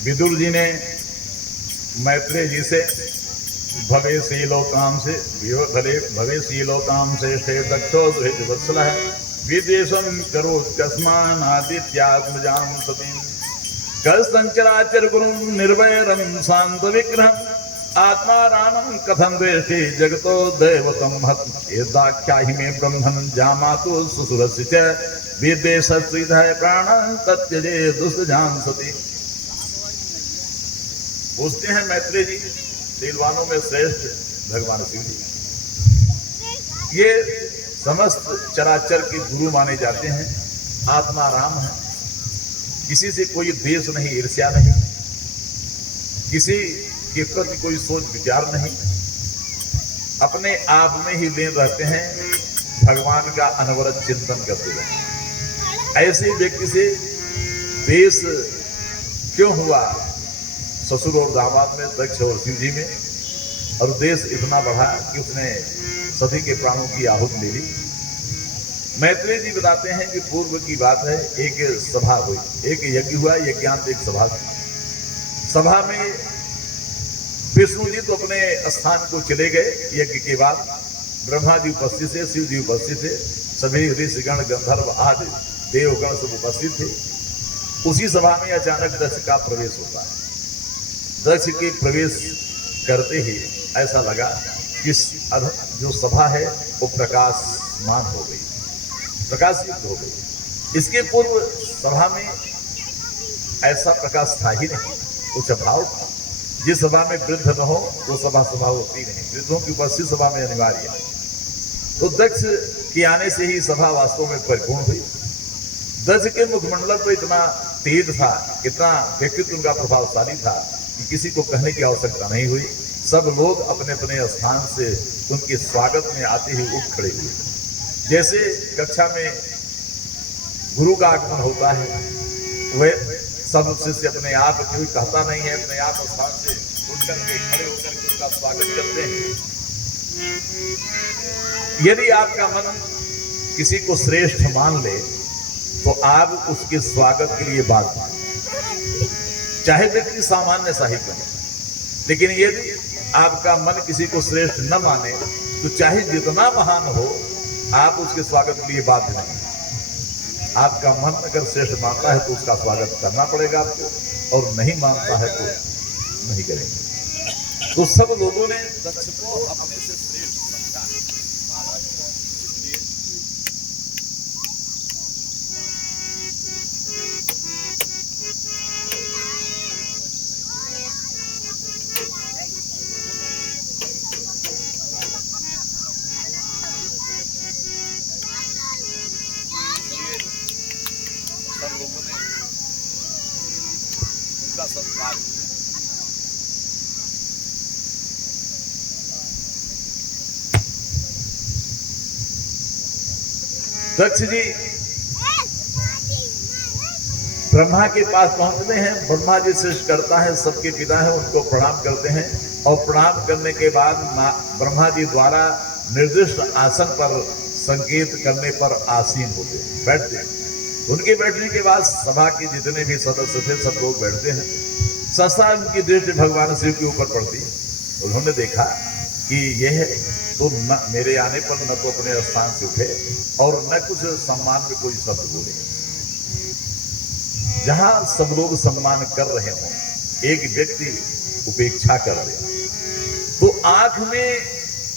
विदुर जी ने मैत्रेय जी से भवेशीलोकाम से भवेशीलोकाम से दक्षो वत्सल है विदेशम करोत्यस्मान् आदित्यात्मजां सतीं कस्तंचराचर गुरुं निर्वैरं शांत विग्रहम् आत्मारामं कथं द्वेष्टि जगतो दैवतं हत यदाख्याहि मे ब्रह्मन् जामातु सुसुरस्य च विदेशस्त्रिधय प्राणं तत्यजे दुष्टजां सती। पूछते हैं मैत्रेय जी, शीलवानों में श्रेष्ठ भगवान शिव जी, ये समस्त चराचर के गुरु माने जाते हैं, आत्मा राम है, किसी से कोई द्वेष नहीं, ईर्ष्या नहीं, किसी के प्रति कोई सोच विचार नहीं, अपने आप में ही लीन रहते हैं, भगवान का अनवरत चिंतन करते रहते हैं। ऐसे व्यक्ति से द्वेष क्यों हुआ ससुर और दामाद में, दक्ष और शिव जी में, और देश इतना बढ़ा कि उसने सती के प्राणों की आहुति ले ली। मैत्रेय जी बताते हैं कि पूर्व की बात है, एक सभा हुई, एक यज्ञ हुआ, यज्ञांत एक सभा थी। सभा में विष्णु जी तो अपने स्थान को चले गए, यज्ञ के बाद ब्रह्मा जी उपस्थित थे, शिव जी उपस्थित थे, सभी ऋषिगण गंधर्व आदि देवगण सब उपस्थित थे। उसी सभा में अचानक दक्ष का प्रवेश होता है। दक्ष के प्रवेश करते ही ऐसा लगा कि जो सभा है वो प्रकाशमान हो गई, प्रकाशित हो गई। इसके पूर्व सभा में ऐसा प्रकाश था ही नहीं, कुछ अभाव था। जिस सभा में वृद्ध न हो वो सभा होती नहीं, वृद्धों की उपस्थित सभा में अनिवार्य है। तो दक्ष के आने से ही सभा वास्तव में परिपूर्ण हुई। दक्ष के मुखमंडल पर इतना तेज था, इतना व्यक्तित्व उनका प्रभावशाली था कि किसी को कहने की आवश्यकता नहीं हुई। सब लोग अपने अपने स्थान से उनके स्वागत में आते ही उठ खड़े हुए। जैसे कक्षा में गुरु का आगमन होता है, वह सब शिष्य अपने आप, कोई कहता नहीं है, अपने आप स्थान से उठ करके खड़े होकर के उनका स्वागत करते हैं। यदि आपका मन किसी को श्रेष्ठ मान ले तो आप उसके स्वागत के लिए बाध्य हैं, चाहे व्यक्ति सामान्य सा ही बने। लेकिन यदि आपका मन किसी को श्रेष्ठ न माने तो चाहे जितना महान हो, आप उसके स्वागत के लिए बाध्य नहीं। आपका मन अगर श्रेष्ठ मानता है तो उसका स्वागत करना पड़ेगा आपको, और नहीं मानता है तो नहीं करेंगे। तो सब लोगों ने दक्ष को अपने से श्रेष्ठ समझा। सब लोगों ने उनका सत्कार किया। दक्ष जी ब्रह्मा के पास पहुंचते हैं। ब्रह्मा जी सृष्टि करता है, सबके पिता है, उनको प्रणाम करते हैं, और प्रणाम करने के बाद ब्रह्मा जी द्वारा निर्दिष्ट आसन पर संकेत करने पर आसीन होते हैं, बैठते हैं। उनके बैठने के बाद सभा के जितने भी सदस्य थे सब लोग बैठते हैं। सहसा उनकी दृष्टि भगवान शिव के ऊपर पड़ती। उन्होंने देखा कि यह तो न मेरे आने पर न तो अपने स्थान से उठे और न कुछ सम्मान में कोई शब्द बोले। जहां सब लोग सम्मान कर रहे हों, एक व्यक्ति उपेक्षा कर रहे, तो आंख में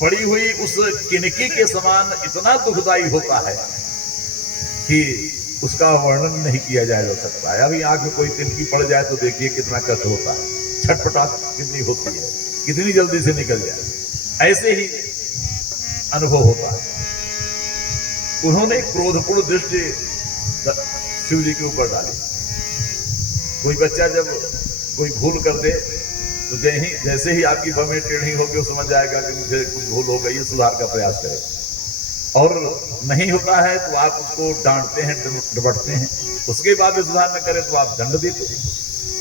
पड़ी हुई उस किनकी के समान इतना दुखदाई होता है कि उसका वर्णन नहीं किया जा सकता है। अभी आंख में कोई तिनकी पड़ जाए तो देखिए कितना कष्ट होता है, छटपटाहट कितनी होती है, कितनी जल्दी से निकल जाए। ऐसे ही अनुभव होता है। उन्होंने क्रोधपूर्ण दृष्टि शिव जी के ऊपर डाली। कोई बच्चा जब कोई भूल कर दे तो जैसे ही आपकी बमें टेढ़ी होगी वो समझ जाएगा कि मुझे कुछ भूल हो गई है, सुधार का प्रयास करें। और नहीं होता है तो आप उसको डांटते हैं, डबटते हैं, उसके बाद भी सुधार न करें तो आप दंड देते हैं।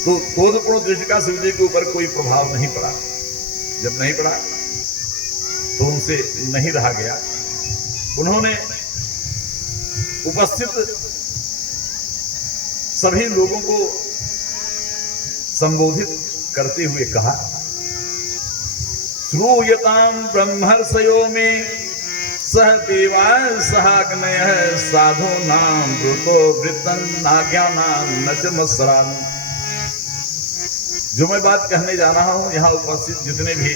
तो क्रोधपूर्ण दृष्टि का शिव जी के ऊपर कोई प्रभाव नहीं पड़ा। जब नहीं पड़ा तो उनसे नहीं रहा गया। उन्होंने उपस्थित सभी लोगों को संबोधित करते हुए कहा, श्रूयताम ब्रह्मर्षयो में सह देवाय सहाग्नय साधु नाम ब्रुतो वृतन आज्ञाना नचमस्रान। जो मैं बात कहने जा रहा हूं, यहाँ उपस्थित जितने भी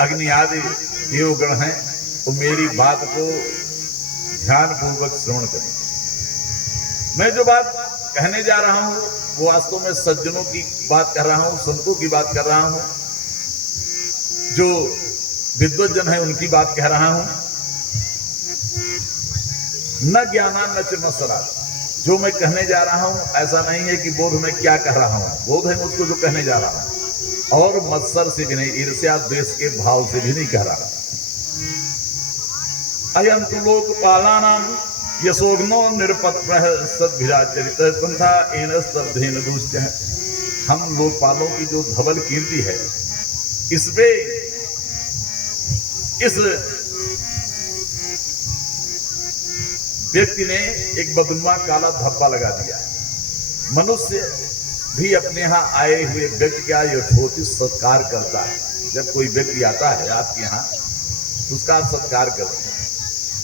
अग्नि आदि देवगण हैं, वो मेरी बात को ध्यान पूर्वक श्रवण करें। मैं जो बात कहने जा रहा हूं वो वास्तव में सज्जनों की बात कर रहा हूं, संतों की बात कर रहा हूं, जो विद्वज्जन है उनकी बात कह रहा हूं। न ज्ञाना न च मत्सरा। जो मैं कहने जा रहा हूं ऐसा नहीं है कि बोध में क्या कह रहा हूं, बोध है मुझको जो कहने जा रहा हूं, और मत्सर से भी नहीं, ईर्ष्या द्वेष के भाव से भी नहीं कह रहा। अयंतु लोकपालानां यशोग्नो निरपत्रः सद्भिराचरित पंथा एनस्तद्धेन दूष्टः। हम लोकपालों की जो धवल कीर्ति है, इसमें इस व्यक्ति ने एक बदनुमा काला धब्बा लगा दिया है। मनुष्य भी अपने यहाँ आए हुए व्यक्ति का यथोचित सत्कार करता है। जब कोई व्यक्ति आता है आपके यहाँ, उसका आप सत्कार करते हैं।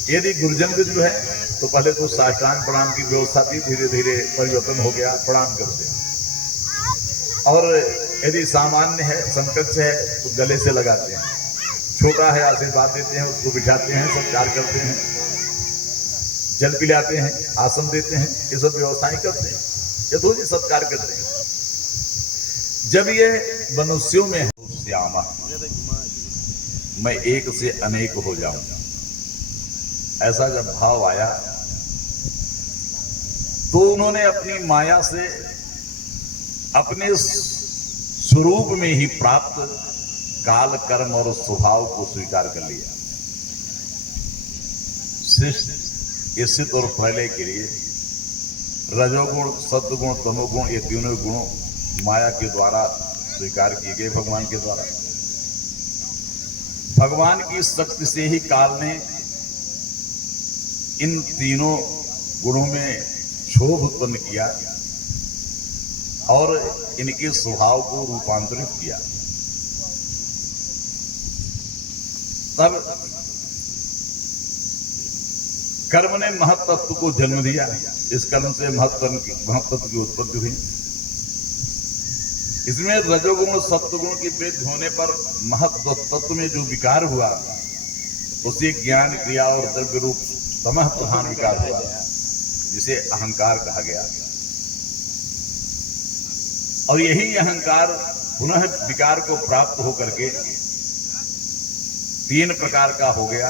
यदि गुरुजन बिंदु है तो पहले तो साष्टांग प्रणाम की व्यवस्था थी, धीरे धीरे परिवर्तन हो गया, प्रणाम करते हैं। और यदि सामान्य है, समकक्ष है, तो गले से लगाते हैं। छोटा है आशीर्वाद देते हैं, उसको बिठाते हैं, सत्कार करते हैं, जल पिलाते हैं, आसन देते हैं, ये सब व्यवस्थाएं करते हैं, यथोचित सत्कार करते हैं। जब ये मनुष्यों में है श्यामा, मैं एक से अनेक हो जाऊंगा, ऐसा जब भाव आया तो उन्होंने अपनी माया से अपने स्वरूप में ही प्राप्त काल कर्म और स्वभाव को स्वीकार कर लिया। शिष्ट इसी और प्रलय के लिए रजोगुण, सत्वगुण, तमोगुण, ये तीनों गुण माया के द्वारा स्वीकार किए गए भगवान के द्वारा। भगवान की शक्ति से ही काल ने इन तीनों गुणों में क्षोभ उत्पन्न किया और इनके स्वभाव को रूपांतरित किया। तब कर्म ने महत्त्व को जन्म दिया। इस कर्म से महत्त्व की उत्पत्ति हुई। इसमें रजोगुण सत्वगुण की वृद्धि होने पर महत्व तत्व में जो विकार हुआ, उसे ज्ञान, क्रिया और द्रव्य रूप तमः प्रधान विकार हुआ, जिसे अहंकार कहा गया। और यही अहंकार पुनः विकार को प्राप्त होकर के तीन प्रकार का हो गया,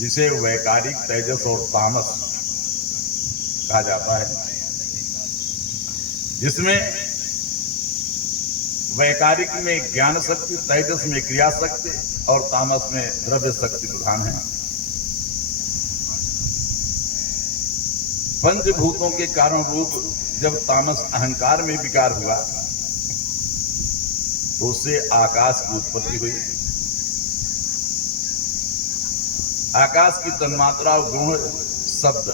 जिसे वैकारिक, तेजस और तामस कहा जाता है। जिसमें वैकारिक में ज्ञान शक्ति, तेजस में क्रिया शक्ति और तामस में द्रव्य शक्ति प्रधान है। पंचभूतों के कारण रूप जब तामस अहंकार में विकार हुआ तो उससे आकाश की उत्पत्ति हुई। आकाश की तन्मात्रा गुण शब्द,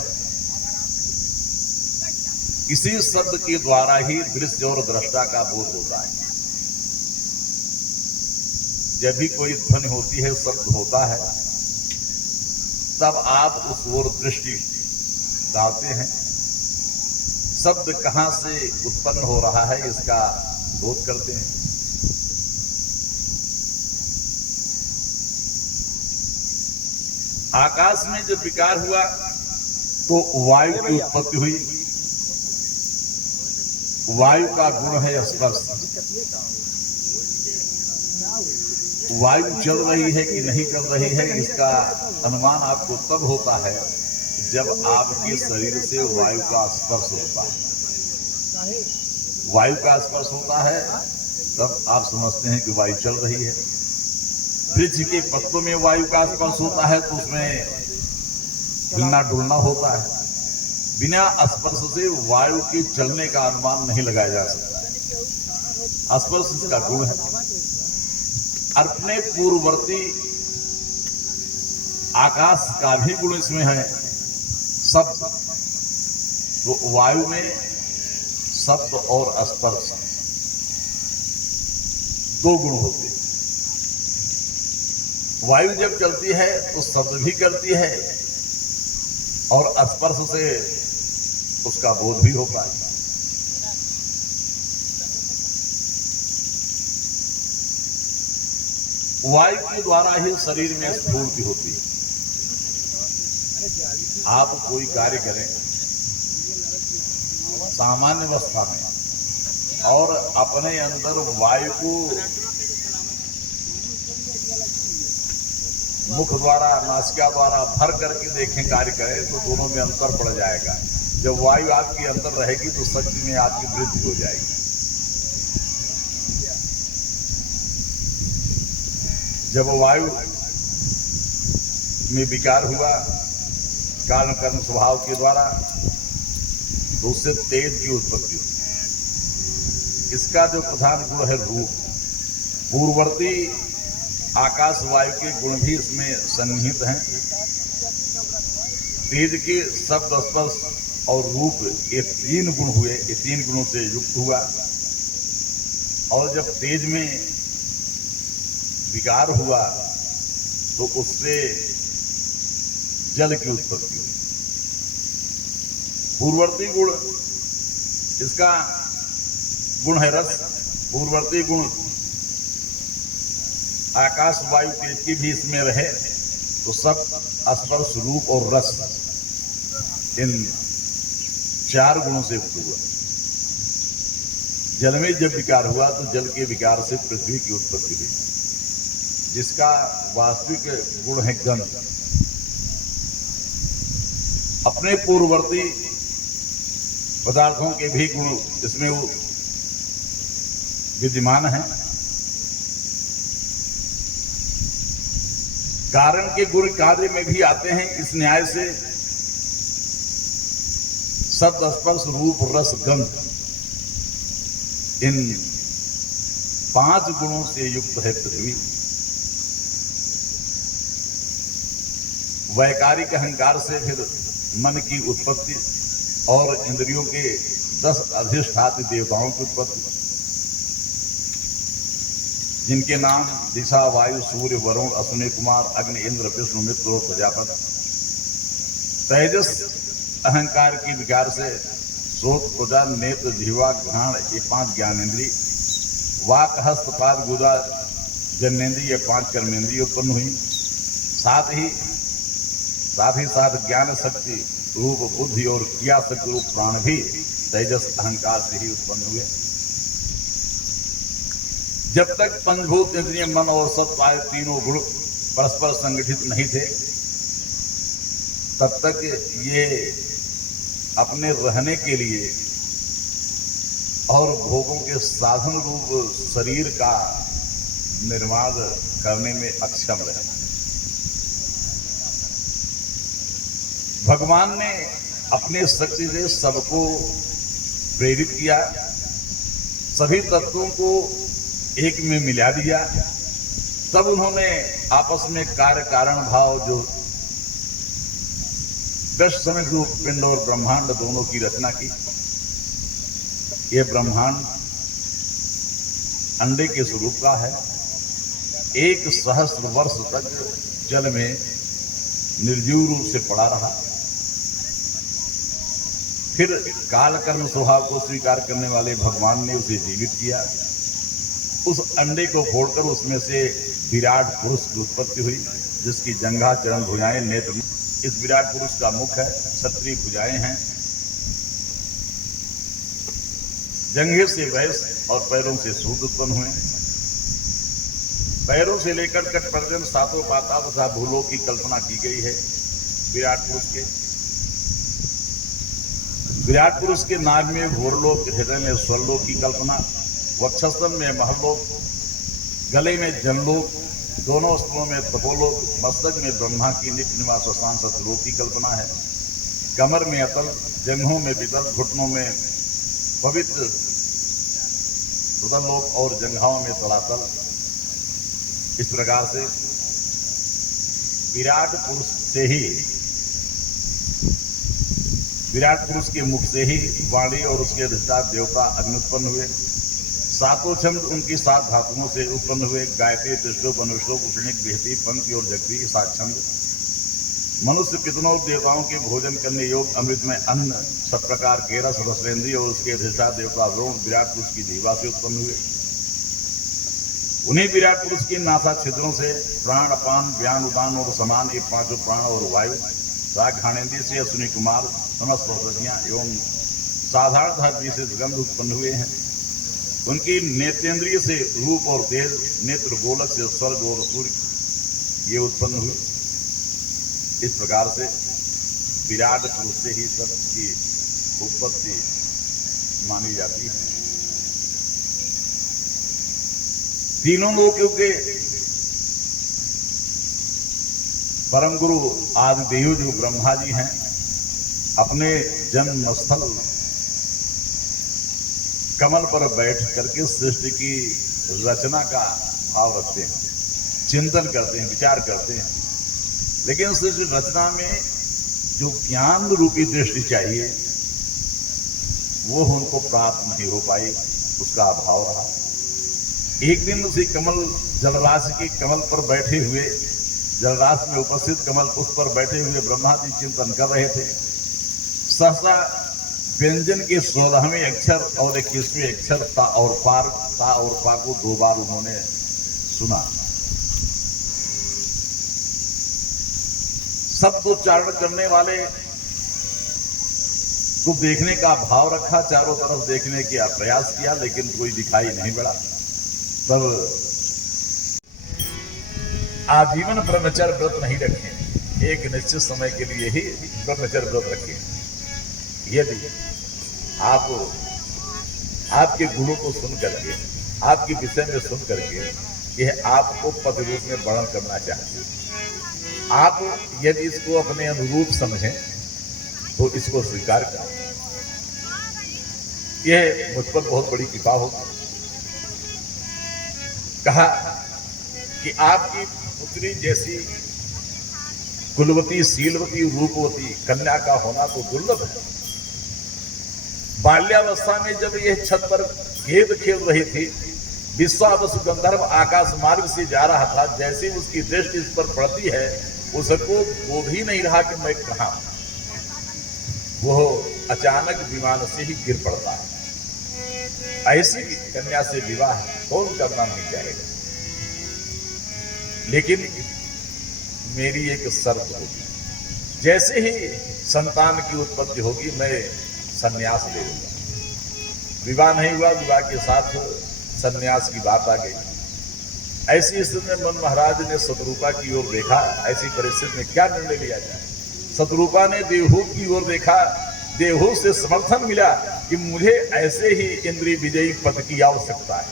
इसी शब्द के द्वारा ही दृश्य और दृष्टा का बोध होता है। जब भी कोई ध्वनि होती है, शब्द होता है, तब आप उस ओर दृष्टि डालते हैं। शब्द कहां से उत्पन्न हो रहा है इसका बोध करते हैं। आकाश में जब विकार हुआ तो वायु की उत्पत्ति हुई। वायु का गुण है स्पर्श। वायु चल रही है कि नहीं चल रही है, इसका अनुमान आपको तब होता है जब आपके शरीर से वायु का स्पर्श होता है। वायु का स्पर्श होता है तब आप समझते हैं कि वायु चल रही है। वृक्ष के पत्तों में वायु का स्पर्श होता है तो उसमें हिलना डुलना होता है। बिना स्पर्श से वायु के चलने का अनुमान नहीं लगाया जा सकता है। स्पर्श इसका गुण है। अपने पूर्ववर्ती आकाश का भी गुण इसमें है, शब्द। तो वायु में शब्द और स्पर्श दो गुण होते। वायु जब चलती है तो शब्द भी करती है और स्पर्श से उसका बोध भी होता है। वायु के द्वारा ही शरीर में स्फूर्ति होती है। आप कोई कार्य करें सामान्य अवस्था में और अपने अंदर वायु को मुख द्वारा नासिका द्वारा भर करके देखें, कार्य करें तो दोनों में अंतर पड़ जाएगा। जब वायु आपके अंदर रहेगी तो शक्ति में आपकी वृद्धि हो जाएगी। जब वायु में विकार हुआ कारण कर्म स्वभाव के द्वारा तो उससे तेज की उत्पत्ति हुई। इसका जो प्रधान गुण है रूप, पूर्ववर्ती आकाश वायु के गुण भी इसमें सन्निहित हैं। तेज के शब्द स्पर्श और रूप ये तीन गुण हुए, ये तीन गुणों से युक्त हुआ। और जब तेज में विकार हुआ तो उससे जल की उत्पत्ति हुई। पूर्ववर्ती गुण, इसका गुण है रस। पूर्ववर्ती गुण आकाश वायु तेज की भी इसमें रहे तो सब स्पर्श रूप और रस इन चार गुणों से युक्त हुआ। जल में जब विकार हुआ तो जल के विकार से पृथ्वी की उत्पत्ति हुई, जिसका वास्तविक गुण है गंध। अपने पूर्ववर्ती पदार्थों के भी गुण इसमें वो विद्यमान है। कारण के गुण कार्य में भी आते हैं। इस न्याय से शब्द स्पर्श रूप रस गंध इन पांच गुणों से युक्त है पृथ्वी। वैकारिक अहंकार से फिर मन की उत्पत्ति और इंद्रियों के 10 अधिष्ठात्र देवताओं की उत्पत्ति, जिनके नाम दिशा वायु सूर्य वरुण अश्विनी कुमार अग्नि इंद्र विष्णु मित्र और प्रजापति। तेजस अहंकार की विकार से श्रोत त्वचा नेत्र जीवा घ्राण ये 5 ज्ञानेन्द्रिय, वाक हस्त पाद गुदा जन्नेन्द्रिय ये 5 कर्मेंद्रिय उत्पन्न हुई। साथ ही ज्ञान शक्ति रूप बुद्धि और क्रिया शक्ति रूप प्राण भी तेजस अहंकार से ही उत्पन्न हुए। जब तक पंचभूत इंद्रिय मन और सत्व आदि तीनों गुण परस्पर संगठित नहीं थे तब तक ये अपने रहने के लिए और भोगों के साधन रूप शरीर का निर्माण करने में अक्षम रहे। भगवान ने अपने शक्ति से सबको प्रेरित किया, सभी तत्वों को एक में मिला दिया। तब उन्होंने आपस में कार्य कारण भाव जो दश समय रूप पिंड और ब्रह्मांड दोनों की रचना की। ये ब्रह्मांड अंडे के स्वरूप का है। 1 सहस्त्र वर्ष तक जल में निर्जीव रूप से पड़ा रहा। फिर काल कर्म स्वभाव को स्वीकार करने वाले भगवान ने उसे जीवित किया। उस अंडे को फोड़कर उसमें से विराट पुरुष की उत्पत्ति हुई, जिसकी जंघा चरण भुजाएं नेत्र। इस विराट पुरुष का मुख है, क्षत्रिय भुजाएं हैं, जंघे से वैश्य और पैरों से सूर्य उत्पन्न हुए। पैरों से लेकर कट पर्यंत 7 पाताल तथा भूलोक की कल्पना की गई है। विराट पुरुष के विराट पुरुष के नाग में घोरलोक, हृदय में स्वरलोक की कल्पना, वक्षस्थल में महलोक, गले में जनलोक, दोनों स्तनों में तपोलोक, मस्तक में ब्रह्मा की नित्य निवास स्थान सत्यलोक की कल्पना है। कमर में अतल, जंघों में वितल, घुटनों में पवित्र सुतलोक और जंघाओं में तलातल। इस प्रकार से विराट पुरुष के मुख से ही वाणी और उसके अधिष्ठाता देवता अग्नि उत्पन्न हुए। सातों छंद उनकी 7 धातुओं से उत्पन्न हुए। गायत्री, त्रिश्लोक, अनुश्लोक, उपनिक, बेहती, पंक्ति और जगती, 7 छंद। मनुष्य कितनों देवताओं के भोजन करने योग अमृत में अन्न, सब प्रकार के रस, रसरेंद्रिय और उसके अधिष्ठाता देवता वरुण विराट पुरुष की जीवा से उत्पन्न हुए। उन्हीं विराट पुरुष की नासा छिद्रों से प्राण, अपान, व्यान, उदान और समान, ये 5 प्राण और वायु, राग घाणेन्द्रिय से अश्विनी कुमार, समस्त रौद्रियां एवं साधारण धातु से सुगंध उत्पन्न हुए हैं। उनकी नेत्रेंद्रिय से रूप और तेज, नेत्र गोलक से स्वर्ग और सूर्य ये उत्पन्न हुए। इस प्रकार से विराट पुरुष से ही सबकी उत्पत्ति मानी जाती है। तीनों लोकों के परम गुरु आदिदेव जो ब्रह्मा जी हैं, अपने जन्म स्थल कमल पर बैठ करके सृष्टि की रचना का भाव रखते हैं, चिंतन करते हैं, विचार करते हैं। लेकिन सृष्टि रचना में जो ज्ञान रूपी दृष्टि चाहिए वो उनको प्राप्त नहीं हो पाई, उसका अभाव रहा। एक दिन उसी कमल जलराशि के कमल पर बैठे हुए, जलराशि में उपस्थित कमल पुष्प पर बैठे हुए ब्रह्मा जी चिंतन कर रहे थे। सहसा व्यंजन के 16वें अक्षर और 21वें अक्षर ता और पा को 2 बार उन्होंने सुना। शब्दोच्चारण करने वाले को देखने का भाव रखा, चारों तरफ देखने का प्रयास किया, लेकिन कोई दिखाई नहीं पड़ा। तब आजीवन ब्रह्मचर्य व्रत नहीं रखें, एक निश्चित समय के लिए ही ब्रह्मचर्य व्रत रखें। यदि आप आपके गुरु को सुन करके, आपके विषय में सुन करके यह आपको पद रूप में वर्णन करना चाहते हैं, आप यदि इसको अपने अनुरूप समझें तो इसको स्वीकार करें। यह मुझ पर बहुत बड़ी कृपा होगी। कहा कि आपकी पुत्री जैसी कुलवती, शीलवती, रूपवती कन्या का होना तो दुर्लभ है। बाल्यावस्था में जब यह छत पर गेंद खेल रही थी, विश्वावसु गंधर्व आकाश मार्ग से जा रहा था, जैसे उसकी दृष्टि इस पर पड़ती है उसको बोध ही नहीं रहा कि मैं कहां। वो अचानक विमान से ही गिर पड़ता है। ऐसी कन्या से विवाह कौन करना नहीं चाहेगा। लेकिन मेरी एक शर्त होगी, जैसे ही संतान की उत्पत्ति होगी मैं संन्यास ले लूंगा। विवाह नहीं हुआ, विवाह के साथ संन्यास की बात आ गई। ऐसी स्थिति में मन महाराज ने शत्रुपा की ओर देखा। ऐसी परिस्थिति में क्या निर्णय लिया जाए। शत्रुपा ने देवहूत की ओर देखा। देवहूत से समर्थन मिला कि मुझे ऐसे ही इंद्रिय विजयी पद की आवश्यकता है।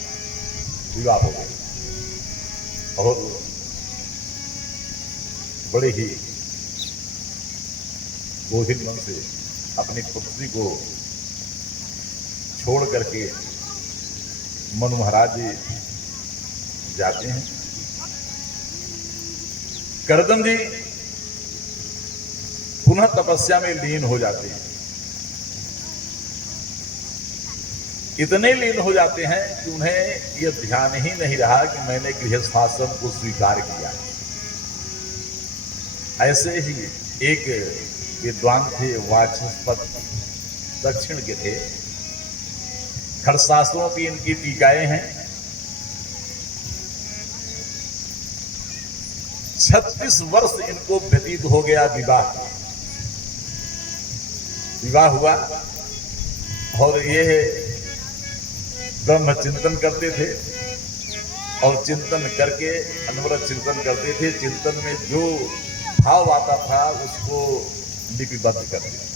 विवाह हो गया और बड़े ही बोधिल मन से अपनी पुत्री को छोड़ करके मनु महाराज जी जाते हैं। करदम जी पुनः तपस्या में लीन हो जाते हैं। इतने लीन हो जाते हैं कि उन्हें यह ध्यान ही नहीं रहा कि मैंने गृहस्थाश्रम को स्वीकार किया। ऐसे ही एक विद्वान थे, वाचस्पति, दक्षिण के थे। खरशास्त्रों की इनकी टीकाएं हैं। 36 वर्ष इनको व्यतीत हो गया विवाह हुआ और ये ब्रह्म चिंतन करते थे और चिंतन करके अनवरत चिंतन करते थे। चिंतन में जो भाव आता था उसको लिपिबद्ध करते थे।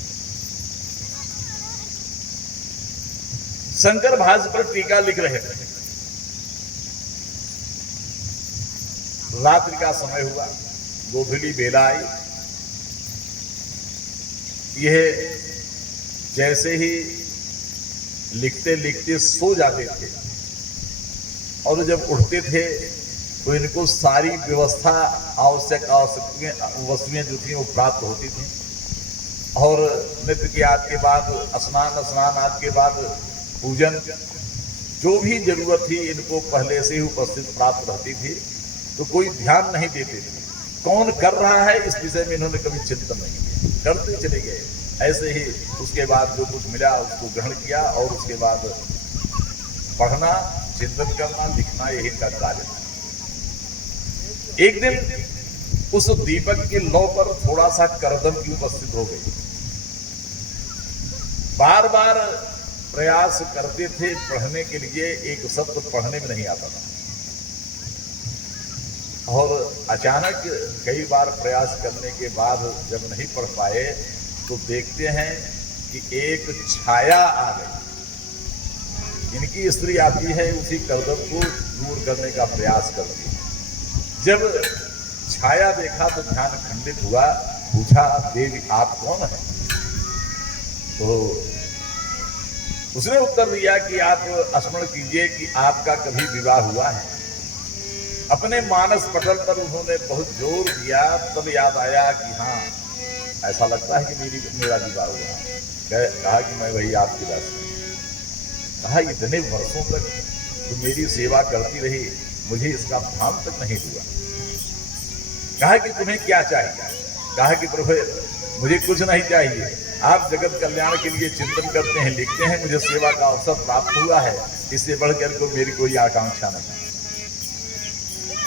शंकर भाष्य पर टीका लिख रहे थे। रात्रि का समय हुआ, गोधूली बेला आई। यह जैसे ही लिखते लिखते सो जाते थे और जब उठते थे तो इनको सारी व्यवस्था आवश्यक वस्तुएं जो थी वो प्राप्त होती थी। और नित्य के आदि के बाद स्नान आदि के बाद पूजन, जो भी जरूरत थी इनको पहले से ही उपस्थित प्राप्त रहती थी, तो कोई ध्यान नहीं देते थे। कौन कर रहा है इस विषय में इन्होंने कभी चिंतन नहीं किया, करते चले गए। ऐसे ही उसके बाद जो कुछ मिला उसको ग्रहण किया और उसके बाद पढ़ना, चिंतन करना, लिखना, यही का कार्य था। एक दिन उस दीपक के लौ पर थोड़ा सा करदम की उपस्थित हो गई। बार बार प्रयास करते थे पढ़ने के लिए, एक शब्द पढ़ने में नहीं आता था। और अचानक कई बार प्रयास करने के बाद जब नहीं पढ़ पाए तो देखते हैं कि एक छाया आ गई। इनकी स्त्री आती है, उसी करदम को दूर करने का प्रयास करती है। जब छाया देखा तो ध्यान खंडित हुआ, पूछा, देवी आप कौन है? तो उसने उत्तर दिया कि आप स्मरण कीजिए कि आपका कभी विवाह हुआ है। अपने मानस पटल पर उन्होंने बहुत जोर दिया, तब याद आया कि हाँ, ऐसा लगता है कि मेरा विवाह हुआ। कहा कि मैं वही आपकी दास हूं। कहा इतने वर्षों तक तुम मेरी सेवा करती रही, मुझे इसका भान तक नहीं हुआ। कहा कि तुम्हें क्या चाहिए? कहा कि प्रभु मुझे कुछ नहीं चाहिए, आप जगत कल्याण के लिए चिंतन करते हैं, लिखते हैं, मुझे सेवा का अवसर प्राप्त हुआ है, इससे बढ़कर को मेरी कोई आकांक्षा नहीं।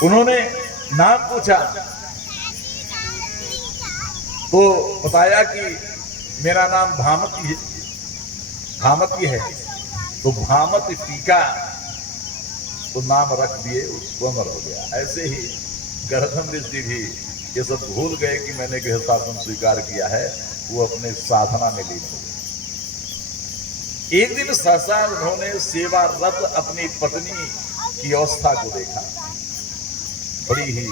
उन्होंने नाम पूछा तो बताया कि मेरा नाम भामती है। तो भामत टीका तो नाम रख दिए, उसको अमर हो गया। ऐसे ही गर्दन ऋषि भी ये सब भूल गए कि मैंने गृहस्थाश्रम स्वीकार किया है, वो अपने साधना में लीन हो गए। एक दिन सहसा उन्होंने सेवारत अपनी पत्नी की अवस्था को देखा, बड़ी ही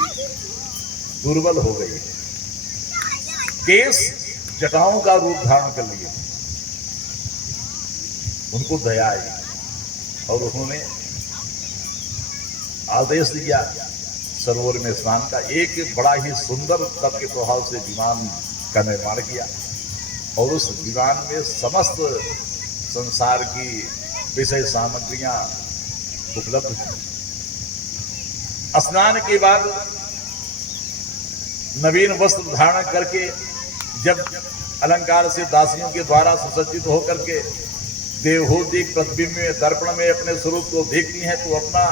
दुर्बल हो गई, केस जटाओं का रूप धारण कर लिए। उनको दया आई और उन्होंने आदेश दिया सरोवर में स्नान का। एक बड़ा ही सुंदर तप के प्रभाव से विमान का निर्माण किया और उस विमान में समस्त संसार की विषय सामग्रियां उपलब्ध थी। स्नान के बाद नवीन वस्त्र धारण करके जब अलंकार से दासियों के द्वारा सुसज्जित होकर के देवहूति प्रतिबिंब में दर्पण में अपने स्वरूप को देखती हैं तो अपना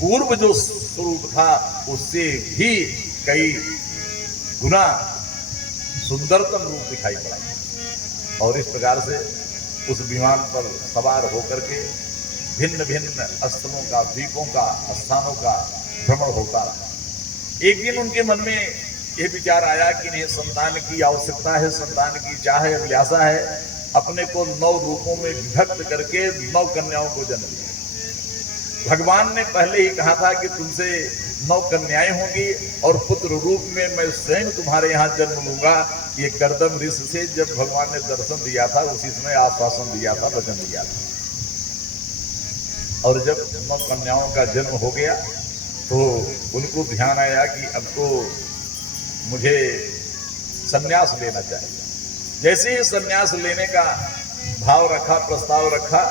पूर्व जो स्वरूप था उससे भी कई गुना सुंदरतम रूप दिखाई पड़ा। और इस प्रकार से उस विमान पर सवार होकर के भिन्न भिन्न स्थलों का, द्वीपों का, स्थानों का भ्रमण होता रहा। एक दिन उनके मन में यह विचार आया कि इन्हें संतान की आवश्यकता है, संतान की चाह है, अभिलाषा है। अपने को 9 रूपों में विभक्त करके 9 कन्याओं को जन्म दिया। भगवान ने पहले ही कहा था कि तुमसे 9 कन्याएं होंगी और पुत्र रूप में मैं स्वयं तुम्हारे यहाँ जन्म लूंगा। ये कर्दम ऋषि से जब भगवान ने दर्शन दिया था उसी समय आश्वासन दिया था, वचन दिया था। और जब 9 कन्याओं का जन्म हो गया तो उनको ध्यान आया कि अब तो मुझे संन्यास लेना चाहिए। जैसे ही संन्यास लेने का भाव रखा, प्रस्ताव रखा,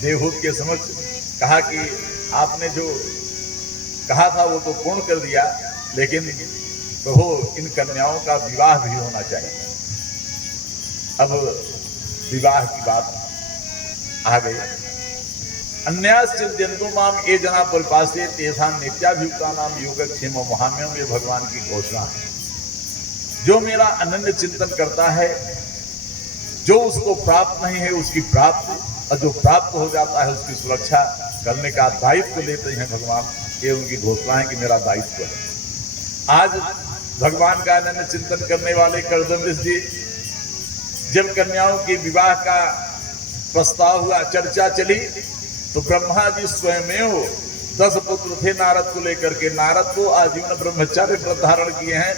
देवहूत के समक्ष कहा कि आपने जो कहा था वो तो पूर्ण कर दिया, लेकिन प्रभु इन कन्याओं का विवाह भी होना चाहिए। अब विवाह की बात आ गई। अन्याश्चिंतयन्तु माम ये जना परिपास्ते तेषां नित्याभियुक्तानां योगक्षेम महाम्यम, ये भगवान की घोषणा है। जो मेरा अनन्य चिंतन करता है, जो उसको प्राप्त नहीं है उसकी प्राप्ति, और जो प्राप्त हो जाता है उसकी सुरक्षा करने का दायित्व लेते हैं भगवान। ये उनकी घोषणा है कि मेरा दायित्व है। आज भगवान का अनन्य चिंतन करने वाले कर्दम ऋषि जी, जब कन्याओं के विवाह का प्रस्ताव हुआ, चर्चा चली, तो ब्रह्मा जी स्वयं 10 पुत्र थे नारद को लेकर के। नारद को आजीवन ब्रह्मचार्य व्रत धारण किए हैं,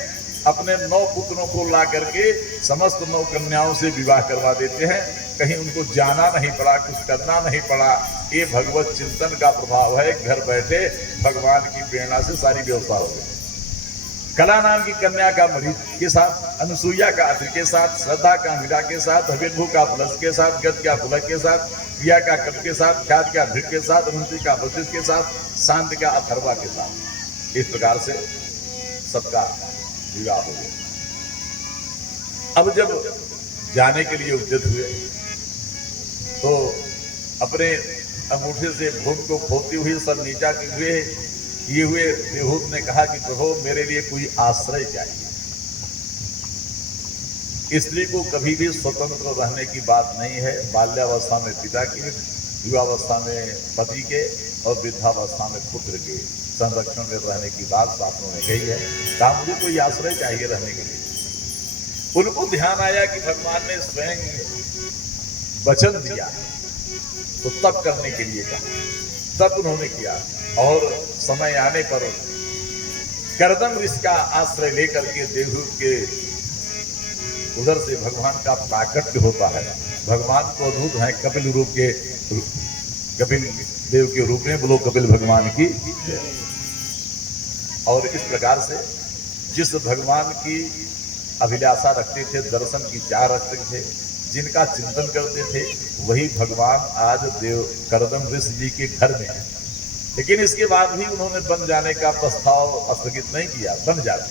अपने 9 पुत्रों को ला करके समस्त 9 कन्याओं से विवाह करवा देते हैं। कहीं उनको जाना नहीं पड़ा, कुछ करना नहीं पड़ा। ये भगवत चिंतन का प्रभाव है। घर बैठे भगवान की प्रेरणा से सारी व्यवस्था हो गई। कला नाम की कन्या का मरीज के साथ, अनुसुईया का अत्रि के साथ, श्रद्धा का मीरा के साथ, हविर्भू का पुलस के साथ, गद का पुलक के साथ, पिया का कप के साथ, ख्यात का धृत के साथ, अनंती का वशिष्ठ के साथ, शांत का अथर्वा के साथ। इस प्रकार से सबका विवाह हो गया। अब जब जाने के लिए उद्यत हुए तो अपने अंगूठे से भूमि को खोदते हुए सर नीचा किए हुए देवहूत ने कहा कि प्रभु मेरे लिए कोई आश्रय चाहिए। स्त्री को कभी भी स्वतंत्र रहने की बात नहीं है। बाल्यावस्था में पिता की, युवावस्था में पति के और वृद्धावस्था में पुत्र के संरक्षण में रहने की बात शास्त्रों में कही है। कहा मुझे कोई आश्रय चाहिए रहने के लिए। उनको ध्यान आया कि भगवान ने स्वयं वचन दिया तो तप करने के लिए कहा, तब उन्होंने किया और समय आने पर कर्दम ऋषि का आश्रय लेकर के देवहूत के उधर से भगवान का प्राकट्य होता है। भगवान तो अद्भुत है, कपिल रूप के, कपिल देव के रूप में बोलो कपिल भगवान की। और इस प्रकार से जिस भगवान की अभिलाषा रखते थे, दर्शन की चाह रखते थे, जिनका चिंतन करते थे, वही भगवान आज देव कर्दम ऋषि जी के घर में है। लेकिन इसके बाद भी उन्होंने बन जाने का प्रस्ताव स्थगित नहीं किया, बन जाते।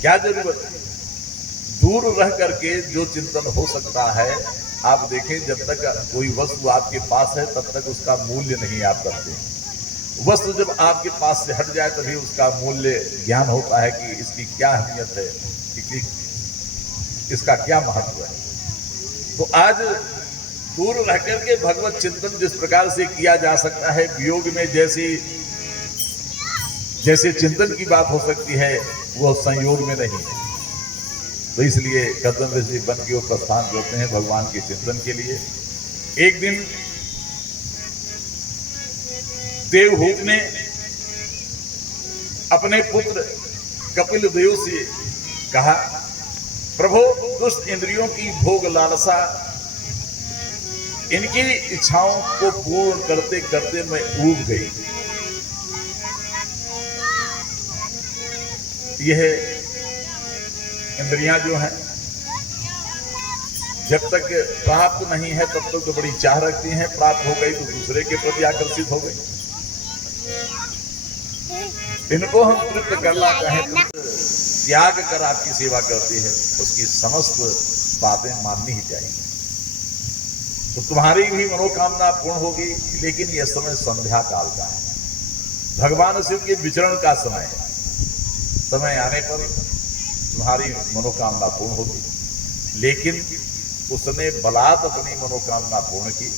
क्या जरूरत है? दूर रह करके जो चिंतन हो सकता है, आप देखें जब तक कोई वस्तु आपके पास है तब तक उसका मूल्य नहीं आप करते। वस्तु जब आपके पास से हट जाए तभी उसका मूल्य ज्ञान होता है कि इसकी क्या अहमियत है, कि इसका क्या महत्व है। तो आज दूर रह करके भगवत चिंतन जिस प्रकार से किया जा सकता है, वियोग में जैसे चिंतन की बात हो सकती है, वो संयोग में नहीं है। तो इसलिए कर्दम ऋषि वन की ओर प्रस्थान करते हैं भगवान के चिंतन के लिए। एक दिन देवहूत ने अपने पुत्र कपिल देव से कहा, प्रभु दुष्ट इंद्रियों की भोग लालसा, इनकी इच्छाओं को पूर्ण करते करते मैं ऊब गई। यह इंद्रियां जो हैं जब तक प्राप्त नहीं है तब तक तो बड़ी चाह रखती हैं, प्राप्त हो गई तो दूसरे के प्रति आकर्षित हो गई। इनको हम तृप्त करना चाहें तो त्याग कर आपकी सेवा करती है, उसकी समस्त बातें माननी ही चाहिए। तो तुम्हारी भी मनोकामना पूर्ण होगी। लेकिन यह समय संध्या काल का है, भगवान शिव के विचरण का समय है। समय आने पर तुम्हारी मनोकामना पूर्ण होगी। लेकिन उसने बलात् अपनी मनोकामना पूर्ण की।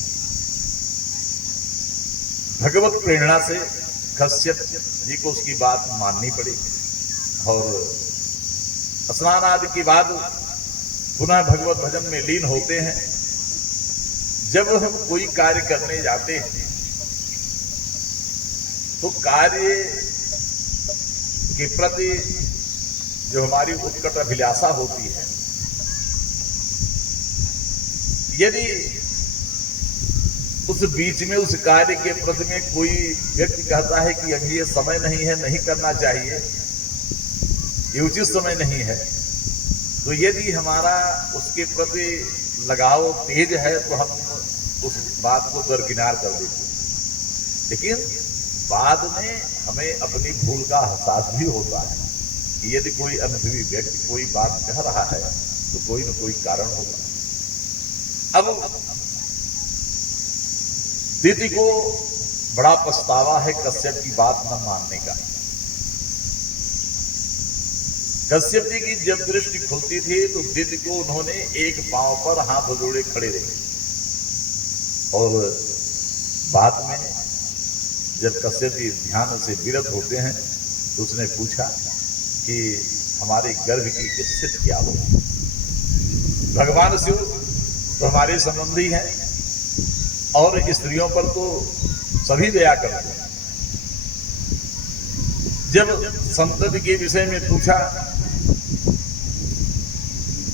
भगवत प्रेरणा से कश्यप जी को उसकी बात माननी पड़ी और स्नान आदि के बाद पुनः भगवत भजन में लीन होते हैं। जब हम कोई कार्य करने जाते हैं तो कार्य के प्रति जो हमारी उत्कट अभिलाषा होती है, यदि उस बीच में उस कार्य के प्रति में कोई व्यक्ति कहता है कि अभी ये समय नहीं है, नहीं करना चाहिए, ये उचित समय नहीं है, तो यदि हमारा उसके प्रति लगाव तेज है तो हम उस बात को दरकिनार कर देते। लेकिन बाद में हमें अपनी भूल का एहसास भी होता है कि यदि कोई अनुभवी व्यक्ति कोई बात कह रहा है तो कोई न कोई कारण होगा। अब दीदी को बड़ा पछतावा है कश्यप की बात न मानने का। कश्यप जी की जब दृष्टि खुलती थी तो दीदी को उन्होंने एक पांव पर हाथ जोड़े खड़े रहे और बाद में जब कश्यप जी ध्यान से विरत होते हैं तो उसने पूछा कि हमारे गर्भ की स्थिति क्या हो। भगवान शिव तो हमारे संबंधी हैं और स्त्रियों पर तो सभी दया करते हैं। जब संतति के विषय में पूछा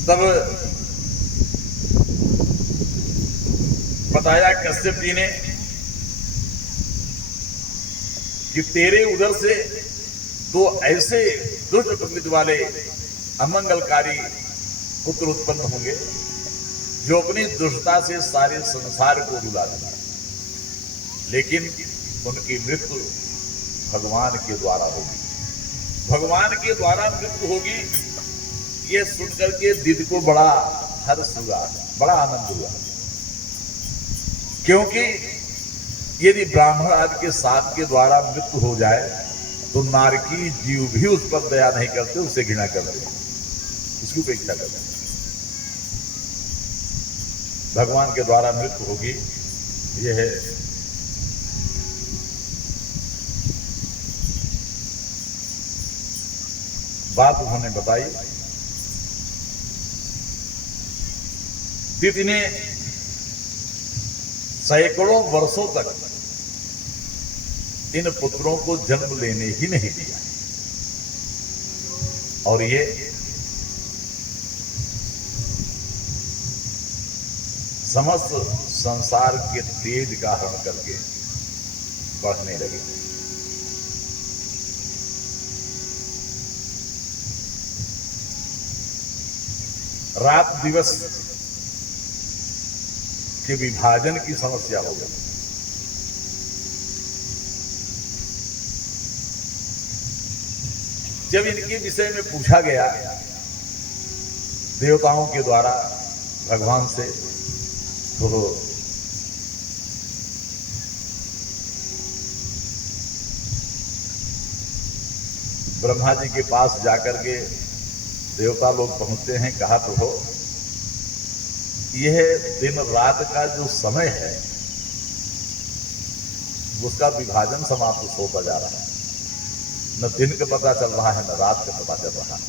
तब बताया कश्यप जी ने कि तेरे उधर से दो ऐसे दुष्ट प्रकृति वाले अमंगलकारी पुत्र उत्पन्न होंगे जो अपनी दुष्टता से सारे संसार को रुला दिया, लेकिन उनकी मृत्यु भगवान के द्वारा होगी। भगवान के द्वारा मृत्यु होगी, ये सुनकर के दिल को बड़ा हर्ष हुआ, बड़ा आनंद हुआ। क्योंकि यदि ब्राह्मण आदि के साथ के द्वारा मृत्यु हो जाए तो नारकी जीव भी उस पर दया नहीं करते, उससे घृणा करते, उसकी उपेक्षा करते। भगवान के द्वारा मृत्यु होगी, यह है बात उन्होंने बताई। दिति ने सैकड़ों वर्षों तक इन पुत्रों को जन्म लेने ही नहीं दिया, और ये समस्त संसार के तेज का हरण करके बढ़ने लगे। रात दिवस के विभाजन की समस्या हो गई। जब इनके विषय में पूछा गया देवताओं के द्वारा भगवान से, तो ब्रह्मा जी के पास जाकर के देवता लोग पहुंचते हैं। कहा प्रभु, यह दिन रात का जो समय है उसका विभाजन समाप्त होता जा रहा है, न दिन का पता चल रहा है न रात का पता चल रहा है।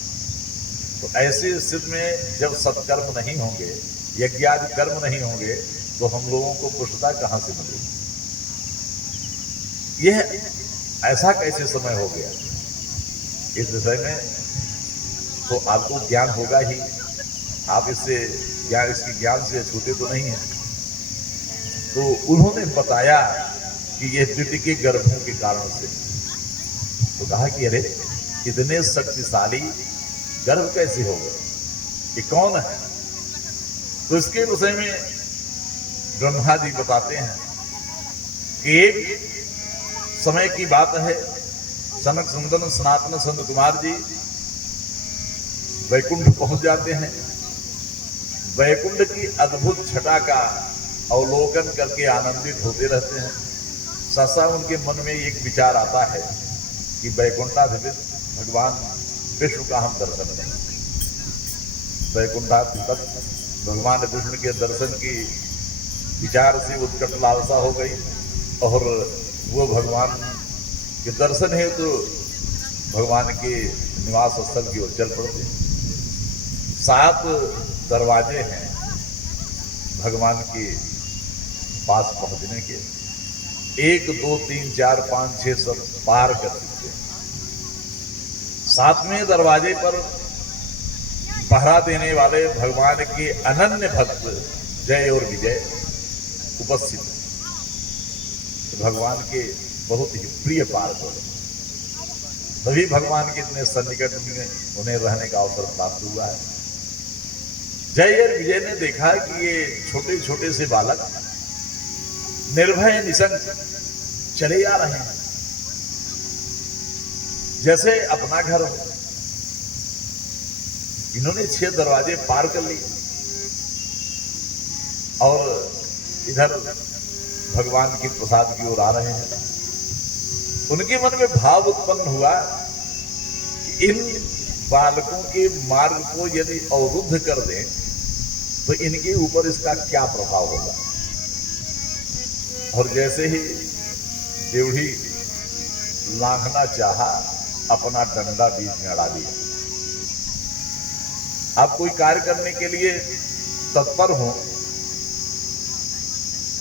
तो ऐसी स्थिति में जब सत्कर्म नहीं होंगे, यज्ञादि कर्म नहीं होंगे, तो हम लोगों को पुष्टता कहां से मिलेगी? यह ऐसा कैसे समय हो गया? इस विषय में तो आपको ज्ञान होगा ही, आप इससे इसकी ज्ञान से छूटे तो नहीं है। तो उन्होंने बताया कि यह दिति के गर्भों के कारण से। तो कहा कि अरे इतने शक्तिशाली गर्भ कैसे हो गए, ये कौन है? तो इसके विषय में ब्रह्मा जी बताते हैं कि एक समय की बात है, सनक संदन सनातन संत कुमार जी वैकुंठ पहुंच जाते हैं। वैकुंठ की अद्भुत छटा का अवलोकन करके आनंदित होते रहते हैं। सहसा उनके मन में एक विचार आता है कि वैकुंठाधिपति भगवान विष्णु का हम दर्शन करें। वैकुंठाधिपति भगवान विष्णु के दर्शन की विचार से उत्कट लालसा हो गई, और वो भगवान के दर्शन है तो भगवान के निवास स्थल की ओर चल पड़ते। 7 दरवाजे हैं भगवान के पास पहुंचने के, 1 2 3 4 5 6 सब पार कर सकते हैं। 7वें दरवाजे पर पहरा देने वाले भगवान के अनन्य भक्त जय और विजय उपस्थित हैं। तो भगवान के बहुत ही प्रिय पार्षद, तभी भगवान के इतने सन्निकट में उन्हें रहने का अवसर प्राप्त हुआ है। जय और विजय ने देखा कि ये छोटे छोटे से बालक निर्भय निसंग चले आ रहे हैं, जैसे अपना घर हो। इन्होंने 6 दरवाजे पार कर लिए और इधर भगवान के प्रसाद की ओर आ रहे हैं। उनके मन में भाव उत्पन्न हुआ कि इन बालकों के मार्ग को यदि अवरुद्ध कर दें तो इनके ऊपर इसका क्या प्रभाव होगा। और जैसे ही देवढ़ी लांघना चाहा, अपना डंडा बीच में अड़ा दिया। आप कोई कार्य करने के लिए तत्पर हो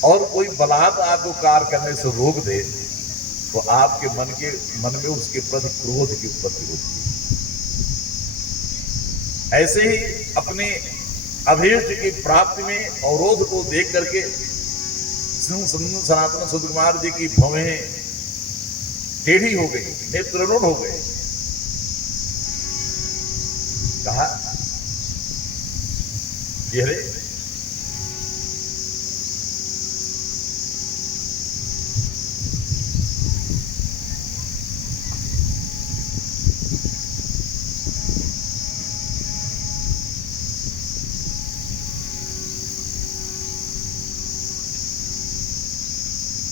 और कोई बलात् आपको कार्य करने से रोक दे तो आपके मन में उसके प्रति क्रोध की उत्पत्ति होती है। ऐसे ही अपने अभीष्ट की प्राप्ति में अवरोध को देख करके सनातन संत कुमार जी की भवें टेढ़ी हो गई, नेत्ररूढ़ हो गए। कहा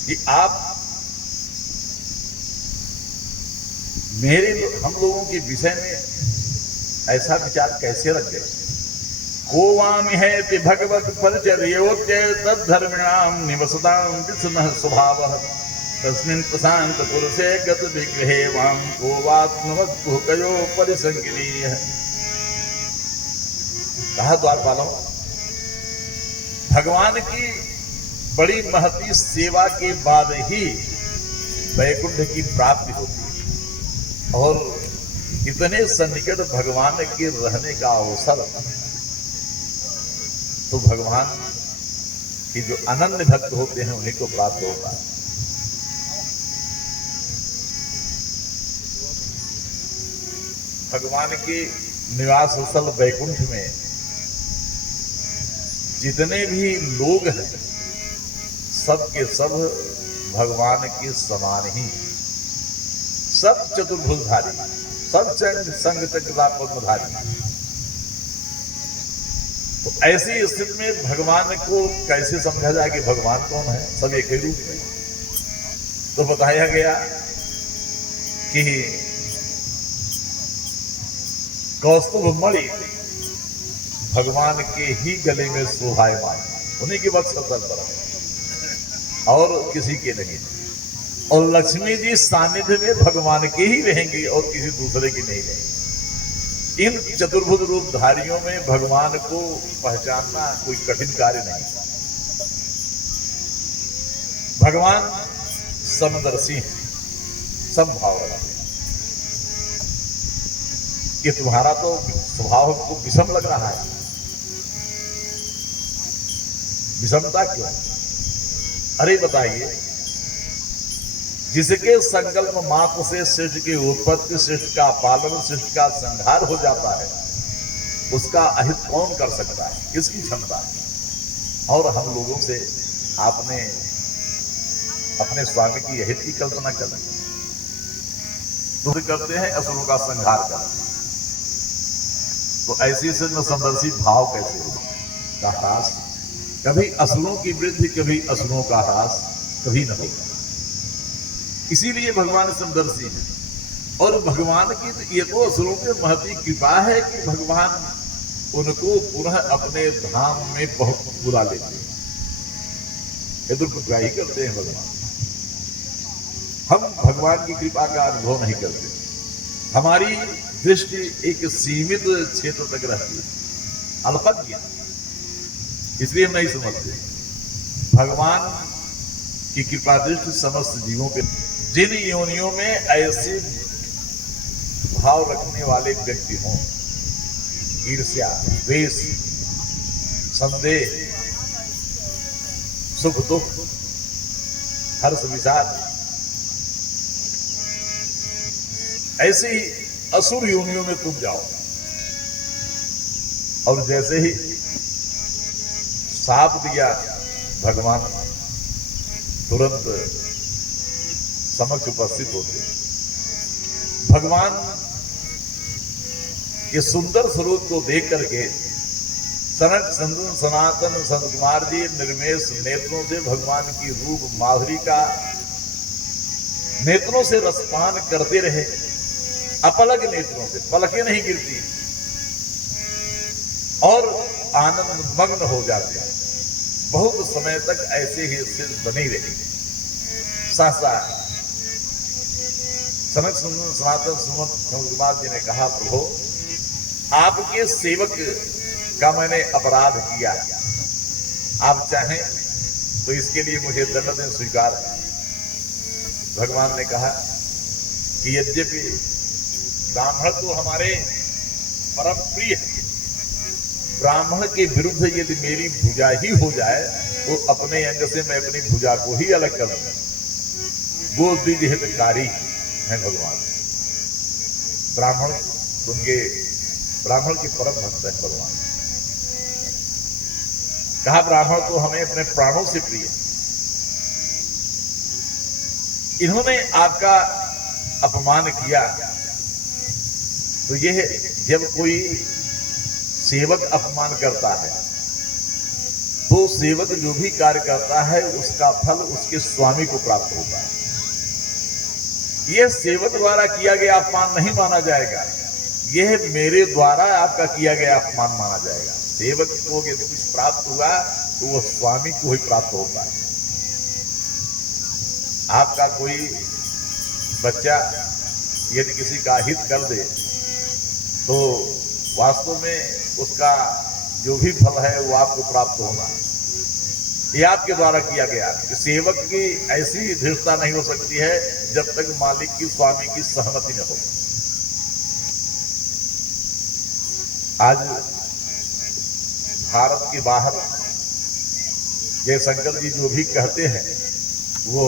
कि आप हम लोगों के विषय में ऐसा विचार कैसे रख गए। को वाम है कि भगवत परिचर्योच्य तद्धर्मिणाम निवसताम विस्मः स्वभावः तस्मिन् प्रशांत पुरुषे गत विग्रहे वाम को वात्मवत्कुहकयो परिसंगिनीयः। कहा द्वारपालों, भगवान की बड़ी महती सेवा के बाद ही वैकुंठ की प्राप्ति होती है और इतने सन्निकट भगवान के रहने का अवसर तो भगवान की जो अनन्य भक्त होते हैं उन्हीं को प्राप्त होता है। भगवान के निवास स्थल वैकुंठ में जितने भी लोग हैं सब के सब भगवान के समान ही, सब चतुर्भुजधारी, सब संग चक्रा पद्मधारी। तो ऐसी स्थिति में भगवान को कैसे समझा जाए कि भगवान कौन है, सब एक ही रूप में। तो बताया गया कि कौस्तुभ मणि भगवान के ही गले में शोभायमान, उन्हीं के वक्षस्थल पर और किसी के नहीं। और लक्ष्मी जी सानिध्य में भगवान के ही रहेंगी और किसी दूसरे की नहीं रहेंगी। इन चतुर्भुज रूपधारियों में भगवान को पहचानना कोई कठिन कार्य नहीं। भगवान समदर्शी हैं, समभाव रखते हैं। कि तुम्हारा तो स्वभाव को विषम लग रहा है, विषमता क्यों? अरे बताइए, जिसके संकल्प मात्र से सृष्टि की उत्पत्ति, सृष्टि का पालन, सृष्टि का संहार हो जाता है, उसका अहित कौन कर सकता है? किसकी क्षमता है? और हम लोगों से आपने अपने स्वामी की अहित की कल्पना कर ली। तो करते हैं असुरों का संहार करते हैं। तो ऐसी से न समदर्शी भाव कैसे हो का ह्रास, कभी असुरों की वृद्धि, कभी असुरों का ह्रास कभी न होगा। इसीलिए भगवान समदर्शी है। और भगवान की ये तो असुरों पे महती कृपा है कि भगवान उनको पुनः अपने धाम में बहुत बुला लेते हैं। ये तो कृपा ही करते हैं भगवान। हम भगवान की कृपा का अनुभव नहीं करते। हमारी दृष्टि एक सीमित क्षेत्र तक रहती है, अल्पज्ञ, इसलिए हम नहीं समझते। भगवान की कृपा दृष्टि समस्त जीवों पे, जिन योनियों में ऐसे भाव रखने वाले व्यक्ति हों, ईर्ष्या, द्वेष, संदेह, सुख दुख, हर्ष विषाद, ऐसे ही असुर योनियों में तुम जाओ और जैसे ही साप दिया भगवान तुरंत समक्ष उपस्थित होते। भगवान के सुंदर स्वरूप को देख करके सनक सनातन संत कुमार जी निर्मेश नेत्रों से भगवान की रूप माधुरी का नेत्रों से रसपान करते रहे। अपलक नेत्रों से, पलकें नहीं गिरती और आनंद मग्न हो जाते हैं। बहुत समय तक ऐसे ही स्थिति बनी रही। सहसा सनक सनातन संत कुमार जी ने कहा, प्रभु आपके सेवक का मैंने अपराध किया, आप चाहें तो इसके लिए मुझे दंड दें स्वीकार है। भगवान ने कहा कि यद्यपि ब्राह्मण तो हमारे परम प्रिय है, ब्राह्मण के विरुद्ध यदि मेरी भुजा ही हो जाए तो अपने अंग से मैं अपनी भुजा को ही अलग कर दूंगा। वो द्विज हितकारी हैं भगवान। ब्राह्मण उनके ब्राह्मण के परम भक्त है भगवान। कहा ब्राह्मण तो हमें अपने प्राणों से प्रिय है। इन्होंने आपका अपमान किया तो यह जब कोई सेवक अपमान करता है तो तो सेवक जो भी कार्य करता है उसका फल उसके स्वामी को प्राप्त होता है। यह सेवक द्वारा किया गया अपमान नहीं माना जाएगा, यह मेरे द्वारा आपका किया गया अपमान माना जाएगा। सेवक को यदि कुछ प्राप्त हुआ तो वह स्वामी को ही प्राप्त होता है। आपका कोई बच्चा यदि किसी का हित कर दे तो वास्तव में उसका जो भी फल है वो आपको प्राप्त होगा। ये आपके द्वारा किया गया। सेवक की ऐसी धृष्टता नहीं हो सकती है जब तक मालिक की, स्वामी की सहमति न हो। आज भारत के बाहर जयशंकर जी जो भी कहते हैं वो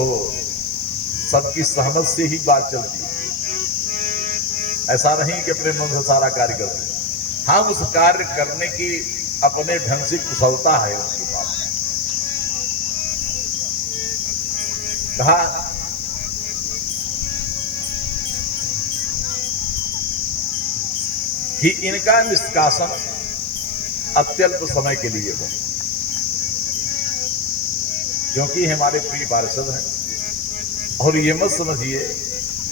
सबकी सहमत से ही बात चलती है। ऐसा नहीं कि अपने मन से सारा कार्य करते हैं। हाँ, उस कार्य करने की अपने ढंग से कुशलता है उनके पास। कहा कि इनका निष्कासन अत्यल्प समय के लिए हो, क्योंकि हमारे प्रिय पार्षद हैं। और ये मत समझिए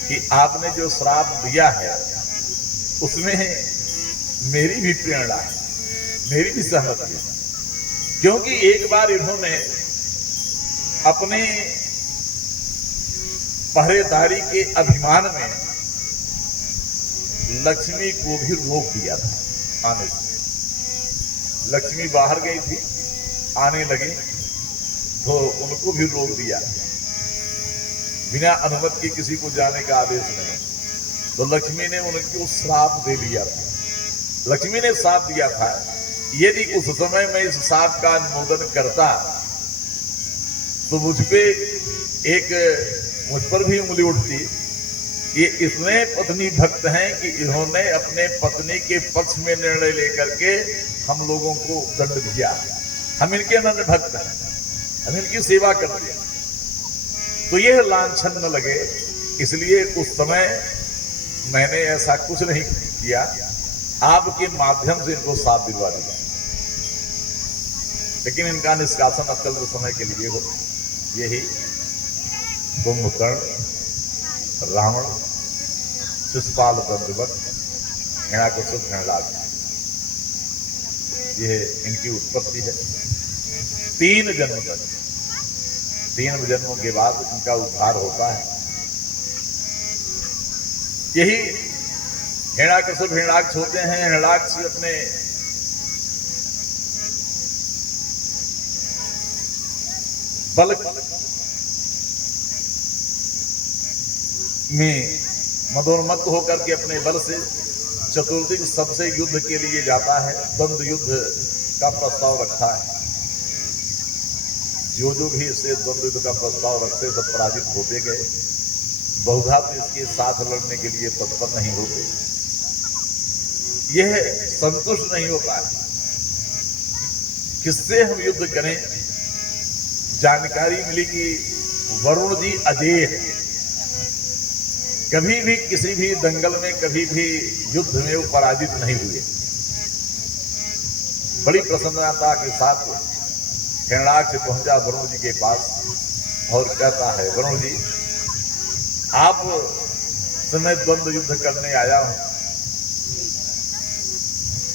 कि आपने जो श्राप दिया है उसमें मेरी भी प्रेरणा है, मेरी भी सहमति है। क्योंकि एक बार इन्होंने अपने पहरेदारी के अभिमान में लक्ष्मी को भी रोक दिया था आने से। लक्ष्मी बाहर गई थी, आने लगी तो उनको भी रोक दिया बिना अनुमति के, किसी को जाने का आदेश नहीं। तो लक्ष्मी ने उनको श्राप दे दिया था। लक्ष्मी ने श्राप दिया था, यदि उस समय मैं इस श्राप का अनुमोदन करता तो मुझ पर भी उंगली उठती। ये इतने पत्नी भक्त हैं कि इन्होंने अपने पत्नी के पक्ष में निर्णय लेकर के हम लोगों को दंड दिया। हम इनके अनन्य भक्त हैं, हम इनकी सेवा करते हैं। तो यह लांछन न लगे, इसलिए उस समय मैंने ऐसा कुछ नहीं किया। आपके माध्यम से इनको साथ दिलवा दिया, लेकिन इनका निष्कासन अत्यल्प समय के लिए हो। यही कुंभकर्ण, रावण, शिशुपाल, दंडवत, हिरण्यकश्यप, हिरण्याक्ष, यह इनकी उत्पत्ति है। 3 जन्म तक, 3 जन्मों के बाद इनका उद्धार होता है। यही हिरण्यकश्यप हिरण्याक्ष होते हैं। हिरण्याक्ष अपने बल में मदोन्मत्त होकर के अपने बल से चतुर्दिक सबसे युद्ध के लिए जाता है। द्वंद्व युद्ध का प्रस्ताव रखता है। जो भी इससे द्वंद्व युद्ध का प्रस्ताव रखते सब पराजित होते गए। बहुधा तो इसके साथ लड़ने के लिए तत्पर नहीं होते। यह संतुष्ट नहीं होता है, किससे हम युद्ध करें। जानकारी मिली कि वरुण जी अजेय है, कभी भी किसी भी दंगल में, कभी भी युद्ध में वो पराजित नहीं हुए। बड़ी प्रसन्नता के साथ हिरण्याक्ष पहुंचा वरुण जी के पास और कहता है, वरुण जी आप से मैं द्वंद्व युद्ध करने आया हूं।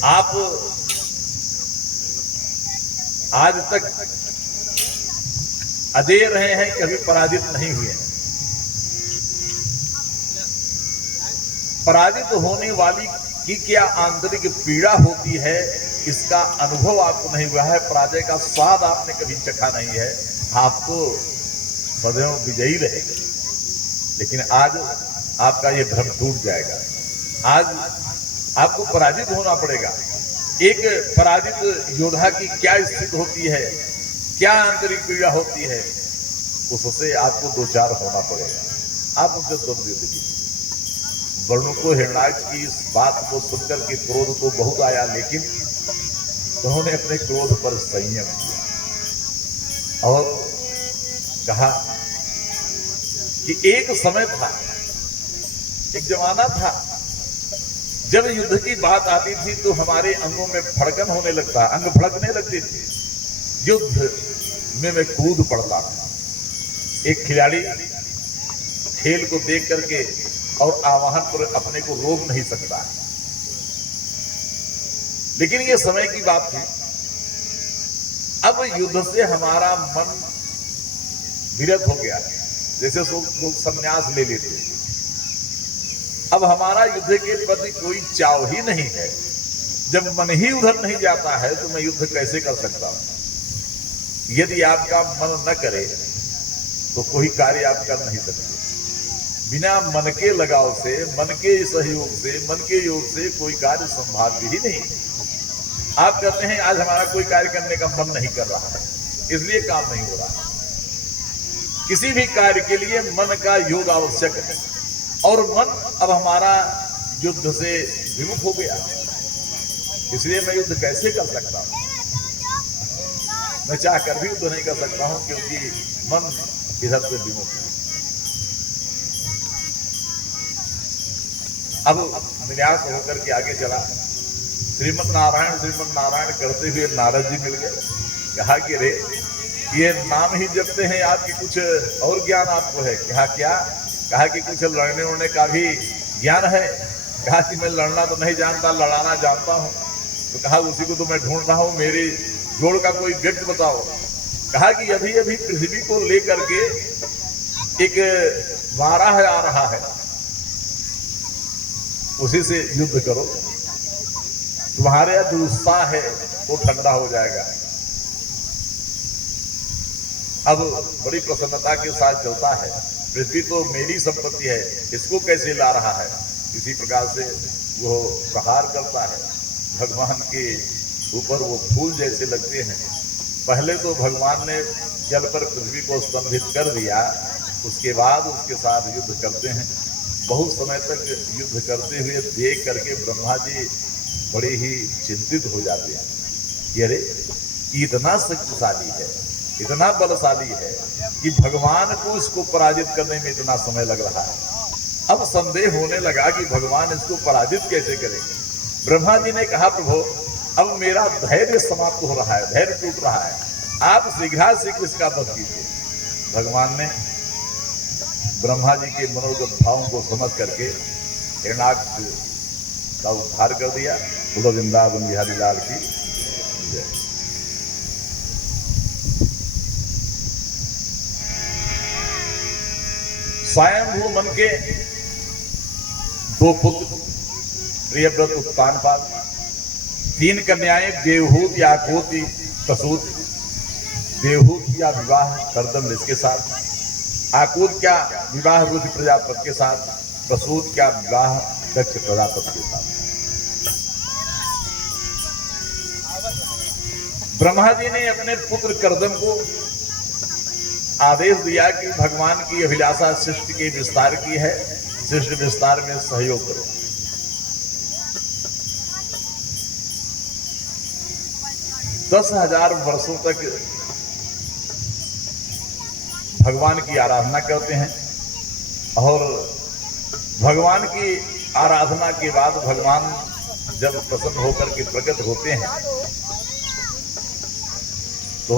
आप आज तक अजेय रहे हैं, कभी पराजित नहीं हुए हैं। पराजित होने वाली की क्या आंतरिक पीड़ा होती है, इसका अनुभव आपको नहीं हुआ है। पराजय का स्वाद आपने कभी चखा नहीं है। आप तो सदैव विजयी रहेंगे, लेकिन आज आपका यह भ्रम टूट जाएगा। आज आपको पराजित होना पड़ेगा। एक पराजित योद्धा की क्या स्थिति होती है, क्या आंतरिक पीड़ा होती है, उससे आपको दो चार होना पड़ेगा। आप उनसे द्वंद्व युद्ध कीजिए। वरुण को हिरण्याक्ष की इस बात को सुनकर के क्रोध तो बहुत आया, लेकिन उन्होंने अपने क्रोध पर संयम किया और कहा कि एक समय था, एक जमाना था जब युद्ध की बात आती थी तो हमारे अंगों में फड़कन होने लगता, अंग फड़कने लगते थे। युद्ध में मैं कूद पड़ता हूं। एक खिलाड़ी खेल को देख करके और आवाहन पर अपने को रोक नहीं सकता है, लेकिन ये समय की बात थी। अब युद्ध से हमारा मन विरत हो गया, जैसे लोग संन्यास ले लेते हैं। अब हमारा युद्ध के प्रति कोई चाव ही नहीं है। जब मन ही उधर नहीं जाता है तो मैं युद्ध कैसे कर सकता हूं। यदि आपका मन न करे तो कोई कार्य आप कर नहीं सकते। बिना मन के लगाव से, मन के सहयोग से, मन के योग से कोई कार्य संभाव्य ही नहीं। आप कहते हैं आज हमारा कोई कार्य करने का मन नहीं कर रहा है, इसलिए काम नहीं हो रहा है। किसी भी कार्य के लिए मन का योग आवश्यक है, और मन अब हमारा युद्ध से विमुख हो गया, इसलिए मैं युद्ध कैसे कर सकता हूं। मैं चाह कर भी युद्ध नहीं कर सकता हूं, क्योंकि मन इधर से विमुख है। अब विन्यास होकर के आगे चला। श्रीमद नारायण करते हुए नारद जी मिल गए। कहा कि रे, ये नाम ही जपते हैं आपकी, कुछ और ज्ञान आपको है? कहा क्या? कहा कि कुछ लड़ने उड़ने का भी ज्ञान है? कहा कि मैं लड़ना तो नहीं जानता, लड़ाना जानता हूं। तो कहा उसी को तो मैं ढूंढ रहा हूं, मेरी जोड़ का कोई व्यक्ति बताओ। कहा कि अभी अभी पृथ्वी को लेकर के एक वाराह आ रहा है, उसी से युद्ध करो, तुम्हारे जो उत्साह है वो ठंडा हो जाएगा। अब बड़ी प्रसन्नता के साथ चलता है। पृथ्वी तो मेरी संपत्ति है, इसको कैसे ला रहा है? इसी प्रकार से वो प्रहार करता है। भगवान के ऊपर वो फूल जैसे लगते हैं। पहले तो भगवान ने जल पर पृथ्वी को स्तंभित कर दिया, उसके बाद उसके साथ युद्ध करते हैं। बहुत समय तक युद्ध करते हुए देख करके ब्रह्मा जी बड़े ही चिंतित हो जाते हैं कि अरे, इतना शक्तिशाली है, इतना बलशाली है कि भगवान को इसको पराजित करने में इतना समय लग रहा है। अब संदेह होने लगा कि भगवान इसको पराजित कैसे करेंगे। ब्रह्मा जी ने कहा, प्रभु अब मेरा धैर्य समाप्त हो रहा है, धैर्य टूट रहा है, आप शीघ्र इसका वध कीजिए। भगवान ने ब्रह्मा जी के मनोगत भावों को समझ करके हिरण्याक्ष का उद्धार कर दिया। बोलो वृंदावन बिहारी लाल की जय। स्वयंभू मन के दो पुत्र प्रियव्रत उत्तानपाद, 3 कन्याएं देवहूत याकूत प्रसूत। देवहूत का विवाह कर्दम इसके साथ, आकूत का विवाह रुद्र प्रजापति के साथ, प्रसूत का विवाह दक्ष प्रजापति के साथ। ब्रह्मा जी ने अपने पुत्र कर्दम को आदेश दिया कि भगवान की अभिलाषा सृष्टि के विस्तार की है, सृष्टि विस्तार में सहयोग करो। दस 10,000 वर्षों तक भगवान की आराधना करते हैं, और भगवान की आराधना के बाद भगवान जब प्रसन्न होकर के प्रकट होते हैं तो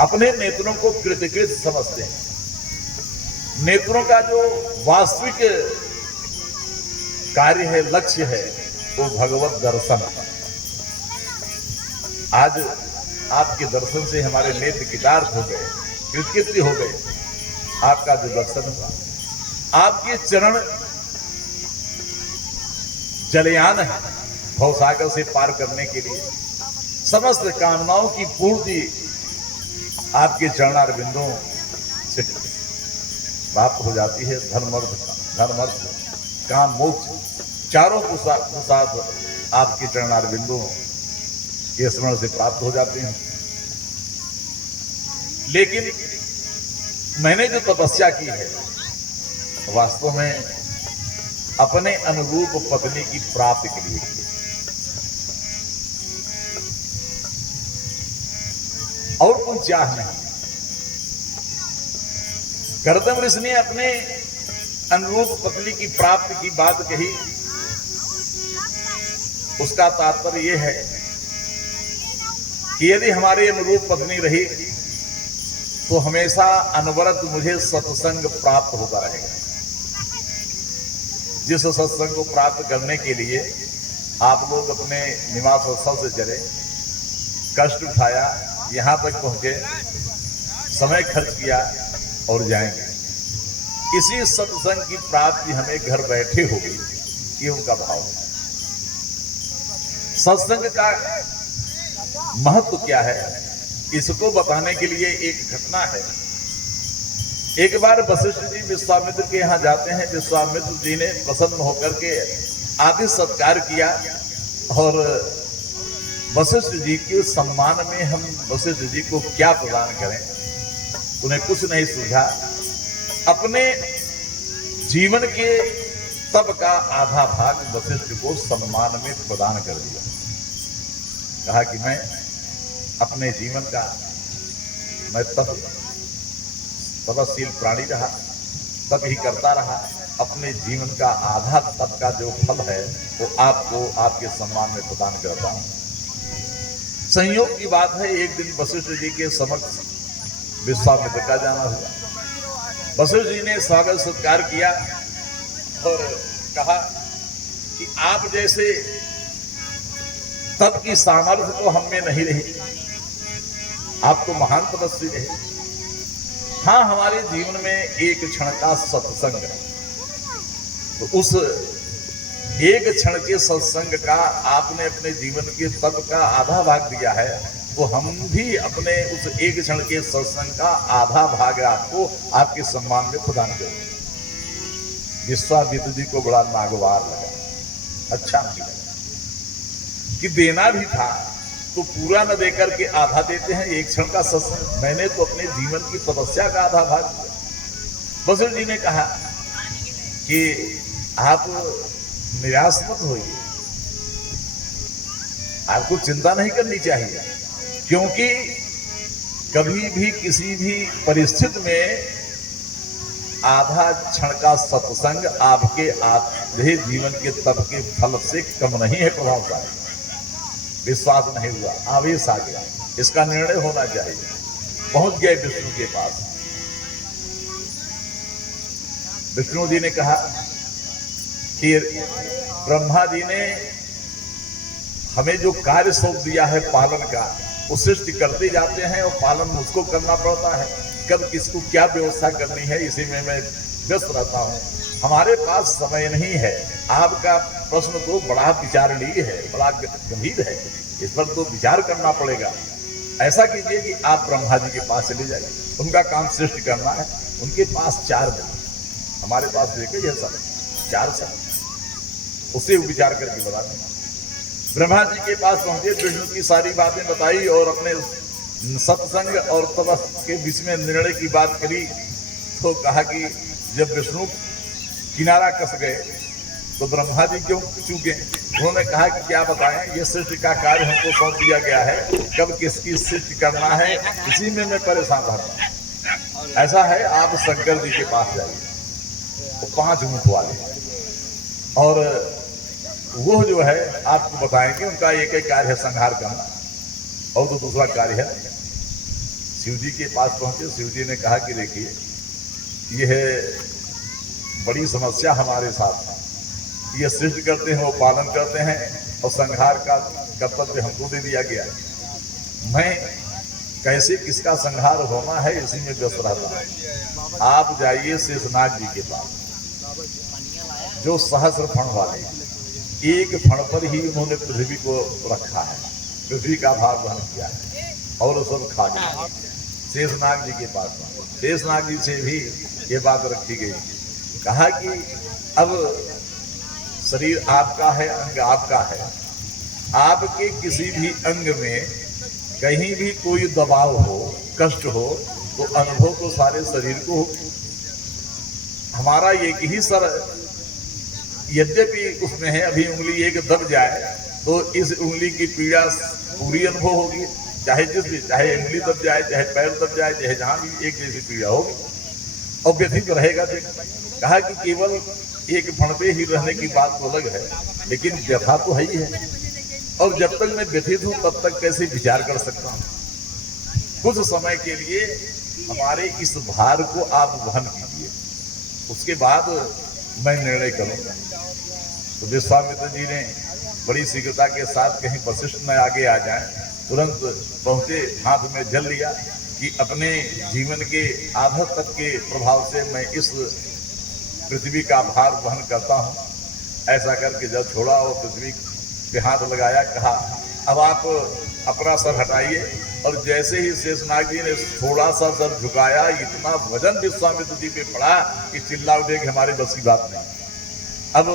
अपने नेत्रों को कृतकृत समझते हैं। नेत्रों का जो वास्तविक कार्य है, लक्ष्य है, वो भगवत दर्शन। आज आपके दर्शन से हमारे नेत्र कृतार्थ हो गए, कृतकृत्य हो गए। आपका जो दर्शन हुआ, आपके चरण जलयान है भवसागर से पार करने के लिए। समस्त कामनाओं की पूर्ति आपके चरणार बिंदुओं से प्राप्त हो जाती है। धर्म काम मोक्ष चारों पुरुषार्थ आपके चरणार बिंदुओं के स्मरण से प्राप्त हो जाते हैं। लेकिन मैंने जो तपस्या की है, वास्तव में अपने अनुरूप पत्नी की प्राप्ति के लिए की, और कोई चाह नहीं। कर्दम ऋषि ने अपने अनुरूप पत्नी की प्राप्ति की बात कही, उसका तात्पर्य यह है कि यदि हमारे अनुरूप पत्नी रही तो हमेशा अनवरत मुझे सत्संग प्राप्त होता रहेगा। जिस सत्संग को प्राप्त करने के लिए आप लोग अपने निवास स्थल से चले, कष्ट उठाया, यहां तक पहुंचे, समय खर्च किया और जाएंगे, इसी सत्संग की प्राप्ति हमें घर बैठे होगी, ये उनका भाव है। सत्संग का महत्व क्या है, इसको बताने के लिए एक घटना है। एक बार वशिष्ठ जी विश्वामित्र के यहाँ जाते हैं। विश्वामित्र जी ने प्रसन्न होकर के आदि सत्कार किया और वशिष्ठ जी के सम्मान में हम वशिष्ठ जी को क्या प्रदान करें, उन्हें कुछ नहीं सूझा। अपने जीवन के तप का आधा भाग वशिष्ठ को सम्मान में प्रदान कर दिया। कहा कि मैं अपने जीवन का तपस्वील प्राणी रहा, तप ही करता रहा, अपने जीवन का आधा तप का जो फल है वो आपको आपके सम्मान में प्रदान करता हूं। संयोग की बात है, एक दिन वशिष्ठ जी के समक्ष विश्वामित्र का जाना हुआ। वशिष्ठ जी ने स्वागत सत्कार किया और कहा कि आप जैसे तप की सामर्थ्य तो हम में नहीं रही, आप तो महान तपस्वी रहे। हाँ, हमारे जीवन में एक क्षण का सत्संग है, तो उस एक क्षण के सत्संग का आपने अपने जीवन के तप का आधा भाग दिया है, तो हम भी अपने उस एक क्षण के सत्संग का आधा भाग आपको आपके सम्मान में प्रदान करें। विश्वामित्र जी को बड़ा नागवार लगा, अच्छा नहीं लगा कि देना भी था तो पूरा न देकर के आधा देते हैं एक क्षण का सत्संग। मैंने तो अपने जीवन की तपस्या का आधा भाग दिया। वशिष्ठ जी ने कहा कि आप निराश मत होइए, आपको चिंता नहीं करनी चाहिए, क्योंकि कभी भी किसी भी परिस्थिति में आधा क्षण का सत्संग आपके आधे जीवन के तप के फल से कम नहीं है प्रभावशाली। विश्वास नहीं हुआ, आवेश आ गया, इसका निर्णय होना चाहिए। पहुंच गए विष्णु के पास। विष्णु जी ने कहा कि ब्रह्मा जी ने हमें जो कार्य सौंप दिया है पालन का, वो सृष्टि करते जाते हैं और पालन मुझको करना पड़ता है। कब किसको क्या व्यवस्था करनी है, इसी में मैं व्यस्त रहता हूँ। हमारे पास समय नहीं है। आपका प्रश्न तो बड़ा विचारणीय है, बड़ा गंभीर है, इस पर तो विचार करना पड़ेगा। ऐसा कीजिए कि आप ब्रह्मा जी के पास चले जाइए, उनका काम सृष्टि करना है। उनके पास 4 दिन, हमारे पास देखिए यह सब 4 समय, उससे विचार करके बता दें। ब्रह्मा जी के पास पहुंचे, विष्णु की सारी बातें बताई और अपने सत्संग और तपस्या के बीच में निर्णय की बात करी। तो कहा कि जब विष्णु किनारा कस गए तो ब्रह्मा जी क्यों चूके? उन्होंने कहा कि क्या बताएं, ये सृष्टि का कार्य हमको सौंप दिया गया है, कब किसकी सृष्टि करना है, इसी में मैं परेशान रहता हूं। ऐसा है, आप शंकर जी के पास जाइए, वो 5 मुख वाले, और वो जो है आपको बताएंगे। उनका एक एक कार्य है संहार करना, और तो दूसरा कार्य है। शिव जी के पास पहुंचे, शिव जी ने कहा कि देखिए यह बड़ी समस्या हमारे साथ है, ये सृष्टि करते हैं, वो पालन करते हैं, और संहार का कर्तव्य हमको दे दिया गया। मैं कैसे किसका संहार होना है इसी में व्यस्त रहता हूं। आप जाइए शेषनाग जी के पास, जो सहस्र फण वाले, एक फण पर ही उन्होंने पृथ्वी को रखा है, पृथ्वी का भार वहन किया है और सब खा गया। शेषनाग जी के पास, शेषनाग जी से भी ये बात रखी गई। कहा कि अब शरीर आपका है, अंग आपका है, आपके किसी भी अंग में कहीं भी कोई दबाव हो, कष्ट हो, तो अनुभव तो सारे शरीर को हो। हमारा एक ही सर, यद्यपि उसमें है, अभी उंगली एक दब जाए तो इस उंगली की पीड़ा पूरी अनुभव होगी, चाहे चाहे उंगली दब जाए, चाहे पैर दब जाए, चाहे जहां भी एक जैसी पीड़ा होगी, और व्यथित रहेगा। कहा कि केवल एक फण पे ही रहने की बात तो अलग है, लेकिन व्यथा तो है ही है। और जब तक मैं व्यथित हूं तब तक कैसे विचार कर सकता हूं। कुछ समय के लिए हमारे इस भार को आप वहन कीजिए, उसके बाद मैं निर्णय करूंगा। तो विश्वामित्र जी ने बड़ी शीघ्रता के साथ, कहीं वशिष्ठ न आगे आ जाए, तुरंत पहुंचे, हाथ में जल लिया कि अपने जीवन के आधा तक के प्रभाव से मैं इस पृथ्वी का भार वहन करता हूं। ऐसा करके जब छोड़ा और पृथ्वी पे हाथ लगाया, कहा अब आप अपना सर हटाइए। और जैसे ही शेषनाग जी ने थोड़ा सा सर झुकाया, इतना वजन विश्वामित्र जी पे पड़ा कि चिल्ला उठे कि हमारे बस की बात नहीं। अब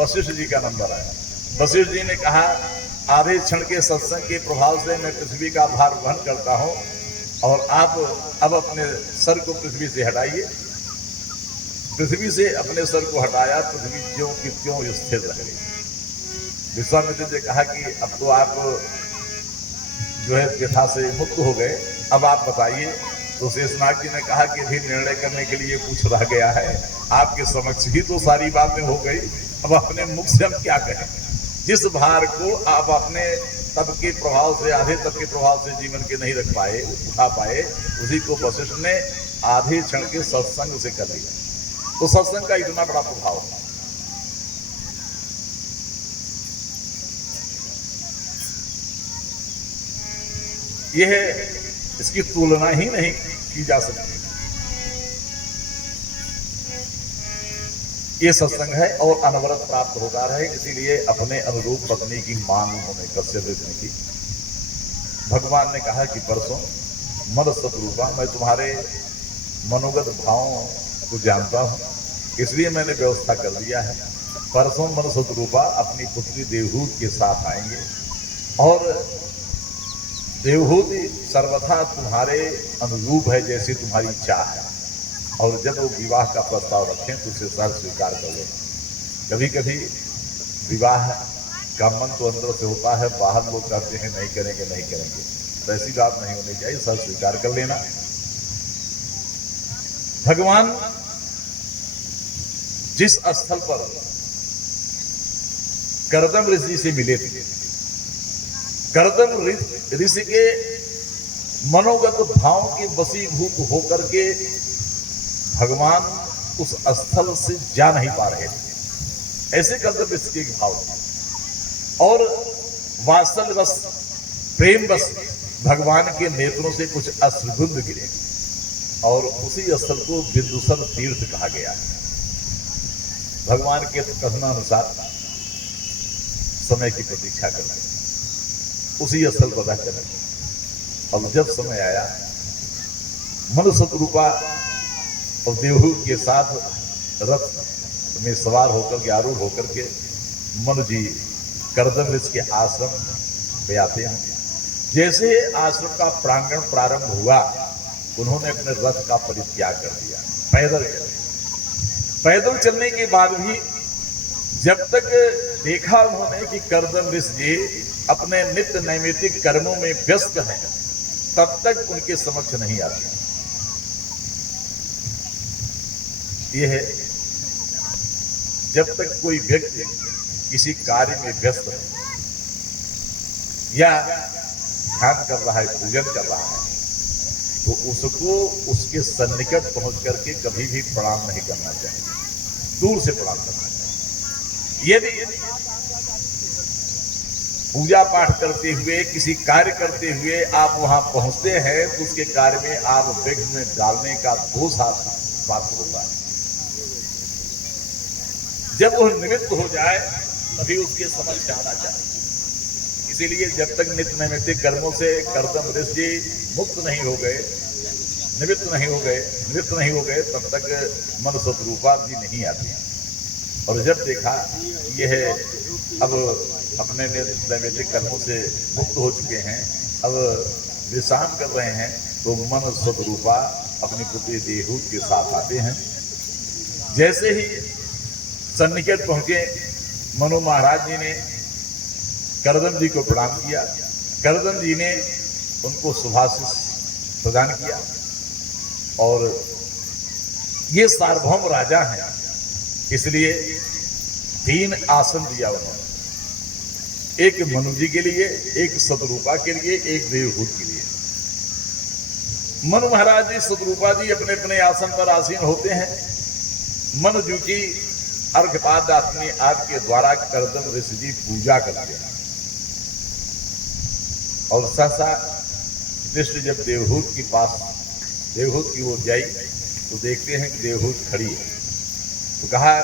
वशिष्ठ जी का नंबर आया। वशिष्ठ जी ने कहा आधे क्षण के सत्संग के प्रभाव से मैं पृथ्वी का भार वहन करता हूं और आप अब अपने सर को पृथ्वी से हटाइए। पृथ्वी से अपने सर को हटाया, पृथ्वी क्यों कि क्यों स्थिर रह गई। विश्वामित्र जी ने कहा कि अब तो आप जो है व्यथा से मुक्त हो गए, अब आप बताइए। तो शेषनाग जी ने कहा कि अभी निर्णय करने के लिए कुछ रह गया है, आपके समक्ष ही तो सारी बातें हो गई, अब अपने मुख से हम क्या कहें। जिस भार को आप अपने तब के प्रभाव से, आधे तब के प्रभाव से जीवन के नहीं रख पाए, उठा पाए, उसी को वशिष्ठ ने आधे क्षण के सत्संग से कर लिया। तो सत्संग का इतना बड़ा प्रभाव है। यह इसकी तुलना ही नहीं की जा सकती। ये सत्संग है और अनवरत प्राप्त होता रहे, इसीलिए अपने अनुरूप पत्नी की मांग उन्होंने कश्यप ऋषि ने की। भगवान ने कहा कि परसों मद सतरूपा, मैं तुम्हारे मनोगत भावों को जानता हूं, इसलिए मैंने व्यवस्था कर दिया है। परसों मन सतरूपा अपनी पुत्री देवहूत के साथ आएंगे और देवहूत सर्वथा तुम्हारे अनुरूप है, जैसी तुम्हारी इच्छा है। और जब वो विवाह का प्रस्ताव रखें तो उसे सर स्वीकार कर लें। कभी कभी विवाह का मन तो अंदर से होता है, बाहर लोग कहते हैं नहीं करेंगे नहीं करेंगे, तो ऐसी बात नहीं होनी चाहिए, सर स्वीकार कर लेना। भगवान जिस स्थल पर कर्दम ऋषि से मिले थे, कर्दम ऋषि के मनोगत भाव के वशीभूत होकर के भगवान उस स्थल से जा नहीं पा रहे थे, ऐसे कर्दम ऋषि के भाव थे। और वात्सल्य बस, प्रेम बस भगवान के नेत्रों से कुछ अश्रुबुंद गिरे और उसी स्थल को बिंदुसर तीर्थ कहा गया। भगवान के कथनानुसार समय की प्रतीक्षा करना, उसी स्थल पर रहकर। अब जब समय आया, मन सतरूपा और देवहूत के साथ रथ में सवार होकर के, आरूढ़ होकर के मनु जी कर्दम ऋषि के आश्रम पे आते हैं। जैसे आश्रम का प्रांगण प्रारंभ हुआ, उन्होंने अपने रथ का परित्याग कर दिया, पैदल चलने के बाद भी जब तक देखा उन्होंने कि कर्दम ऋषि जी अपने नित्य नैमित्तिक कर्मों में व्यस्त हैं, तब तक उनके समक्ष नहीं आते। यह है, जब तक कोई व्यक्ति किसी कार्य में व्यस्त है या ध्यान कर रहा है, पूजन कर रहा है, तो उसको उसके सन्निकट पहुंच करके कभी भी प्रणाम नहीं करना चाहिए, दूर से प्रणाम करना चाहिए। यदि पूजा पाठ करते हुए, किसी कार्य करते हुए आप वहां पहुंचते हैं, तो उसके कार्य में आप विघ्न डालने का दोष प्राप्त होता है। जब वह निमित्त हो जाए तभी उसके समक्ष आना चाहिए। इसीलिए जब तक नित्य नैमित्तिक कर्मों से कर्दम ऋषि जी मुक्त नहीं हो गए, निवृत्त नहीं हो गए, तब तक मन सतरूपा भी नहीं आती। और जब देखा यह अब अपने नैमित्तिक कर्मों से मुक्त हो चुके हैं, अब विश्राम कर रहे हैं, तो मन सतरूपा अपनी पुत्री देवहूत के साथ आते हैं। जैसे ही सन्निकट पहुंचे, मनु महाराज जी ने कर्दम जी को प्रणाम किया। कर्दम जी ने उनको शुभाशीष प्रदान किया और ये सार्वभौम राजा हैं, इसलिए 3 आसन दिया उन्होंने। एक मनु जी के लिए, एक शतरूपा के लिए, एक देवहूत के लिए। मनु महाराज जी, शतरूपा जी अपने अपने आसन पर आसीन होते हैं। मनु जी की अर्घपाद अपनी आग के द्वारा करदम ऋषि जी पूजा करते हैं और सहसा दृष्टि जब देवहूत की ओर जाई तो देखते हैं कि देवहूत खड़ी है। तो कहा,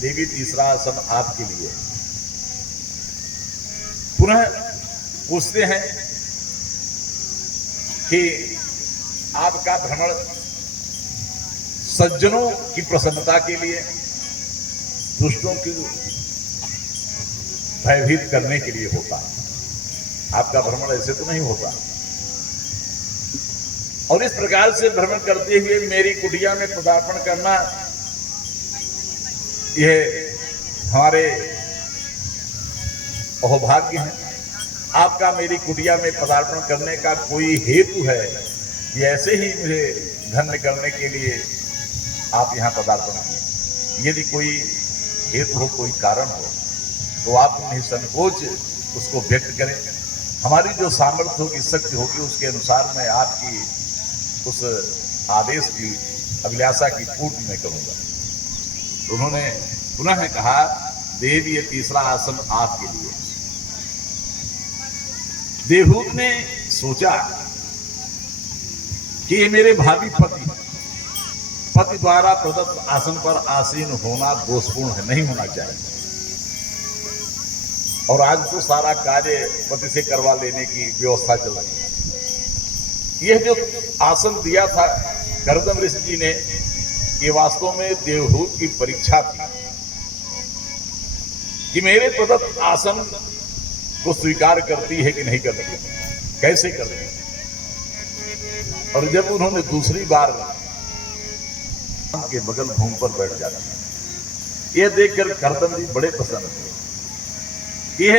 देवी तीसरा आसन आपके लिए। पुनः पूछते हैं कि आपका भ्रमण सज्जनों की प्रसन्नता के लिए, दुष्टों की भयभीत करने के लिए होता है, आपका भ्रमण ऐसे तो नहीं होता। और इस प्रकार से भ्रमण करते हुए मेरी कुटिया में पदार्पण करना, यह हमारे अहोभाग्य है। आपका मेरी कुटिया में पदार्पण करने का कोई हेतु है कि ऐसे ही मुझे धन्य करने के लिए आप यहाँ पदार्पण किए? यदि कोई हेतु हो, कोई कारण हो, तो आप निसंकोच उसको व्यक्त करें। हमारी जो सामर्थ्य होगी, शक्ति होगी, उसके अनुसार मैं आपकी उस आदेश की अभिलाषा की पूर्ति मैं करूंगा। तो उन्होंने पुनः कहा, देवी ये तीसरा आसन आपके लिए। देवहूत ने सोचा कि ये मेरे भावी पति द्वारा प्रदत्त आसन पर आसीन होना दोषपूर्ण है, नहीं होना चाहिए। और आज तो सारा कार्य पति से करवा लेने की व्यवस्था चल रही है। यह जो आसन दिया था करदम ऋषि जी ने, ये वास्तव में देवहूत की परीक्षा थी कि मेरे प्रदत्त आसन को स्वीकार करती है कि नहीं करती, कैसे करती है। और जब उन्होंने दूसरी बार के बगल घूम पर बैठ जाता, यह देखकर करदम जी बड़े प्रसन्न थे। यह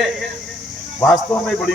वास्तव में बड़ी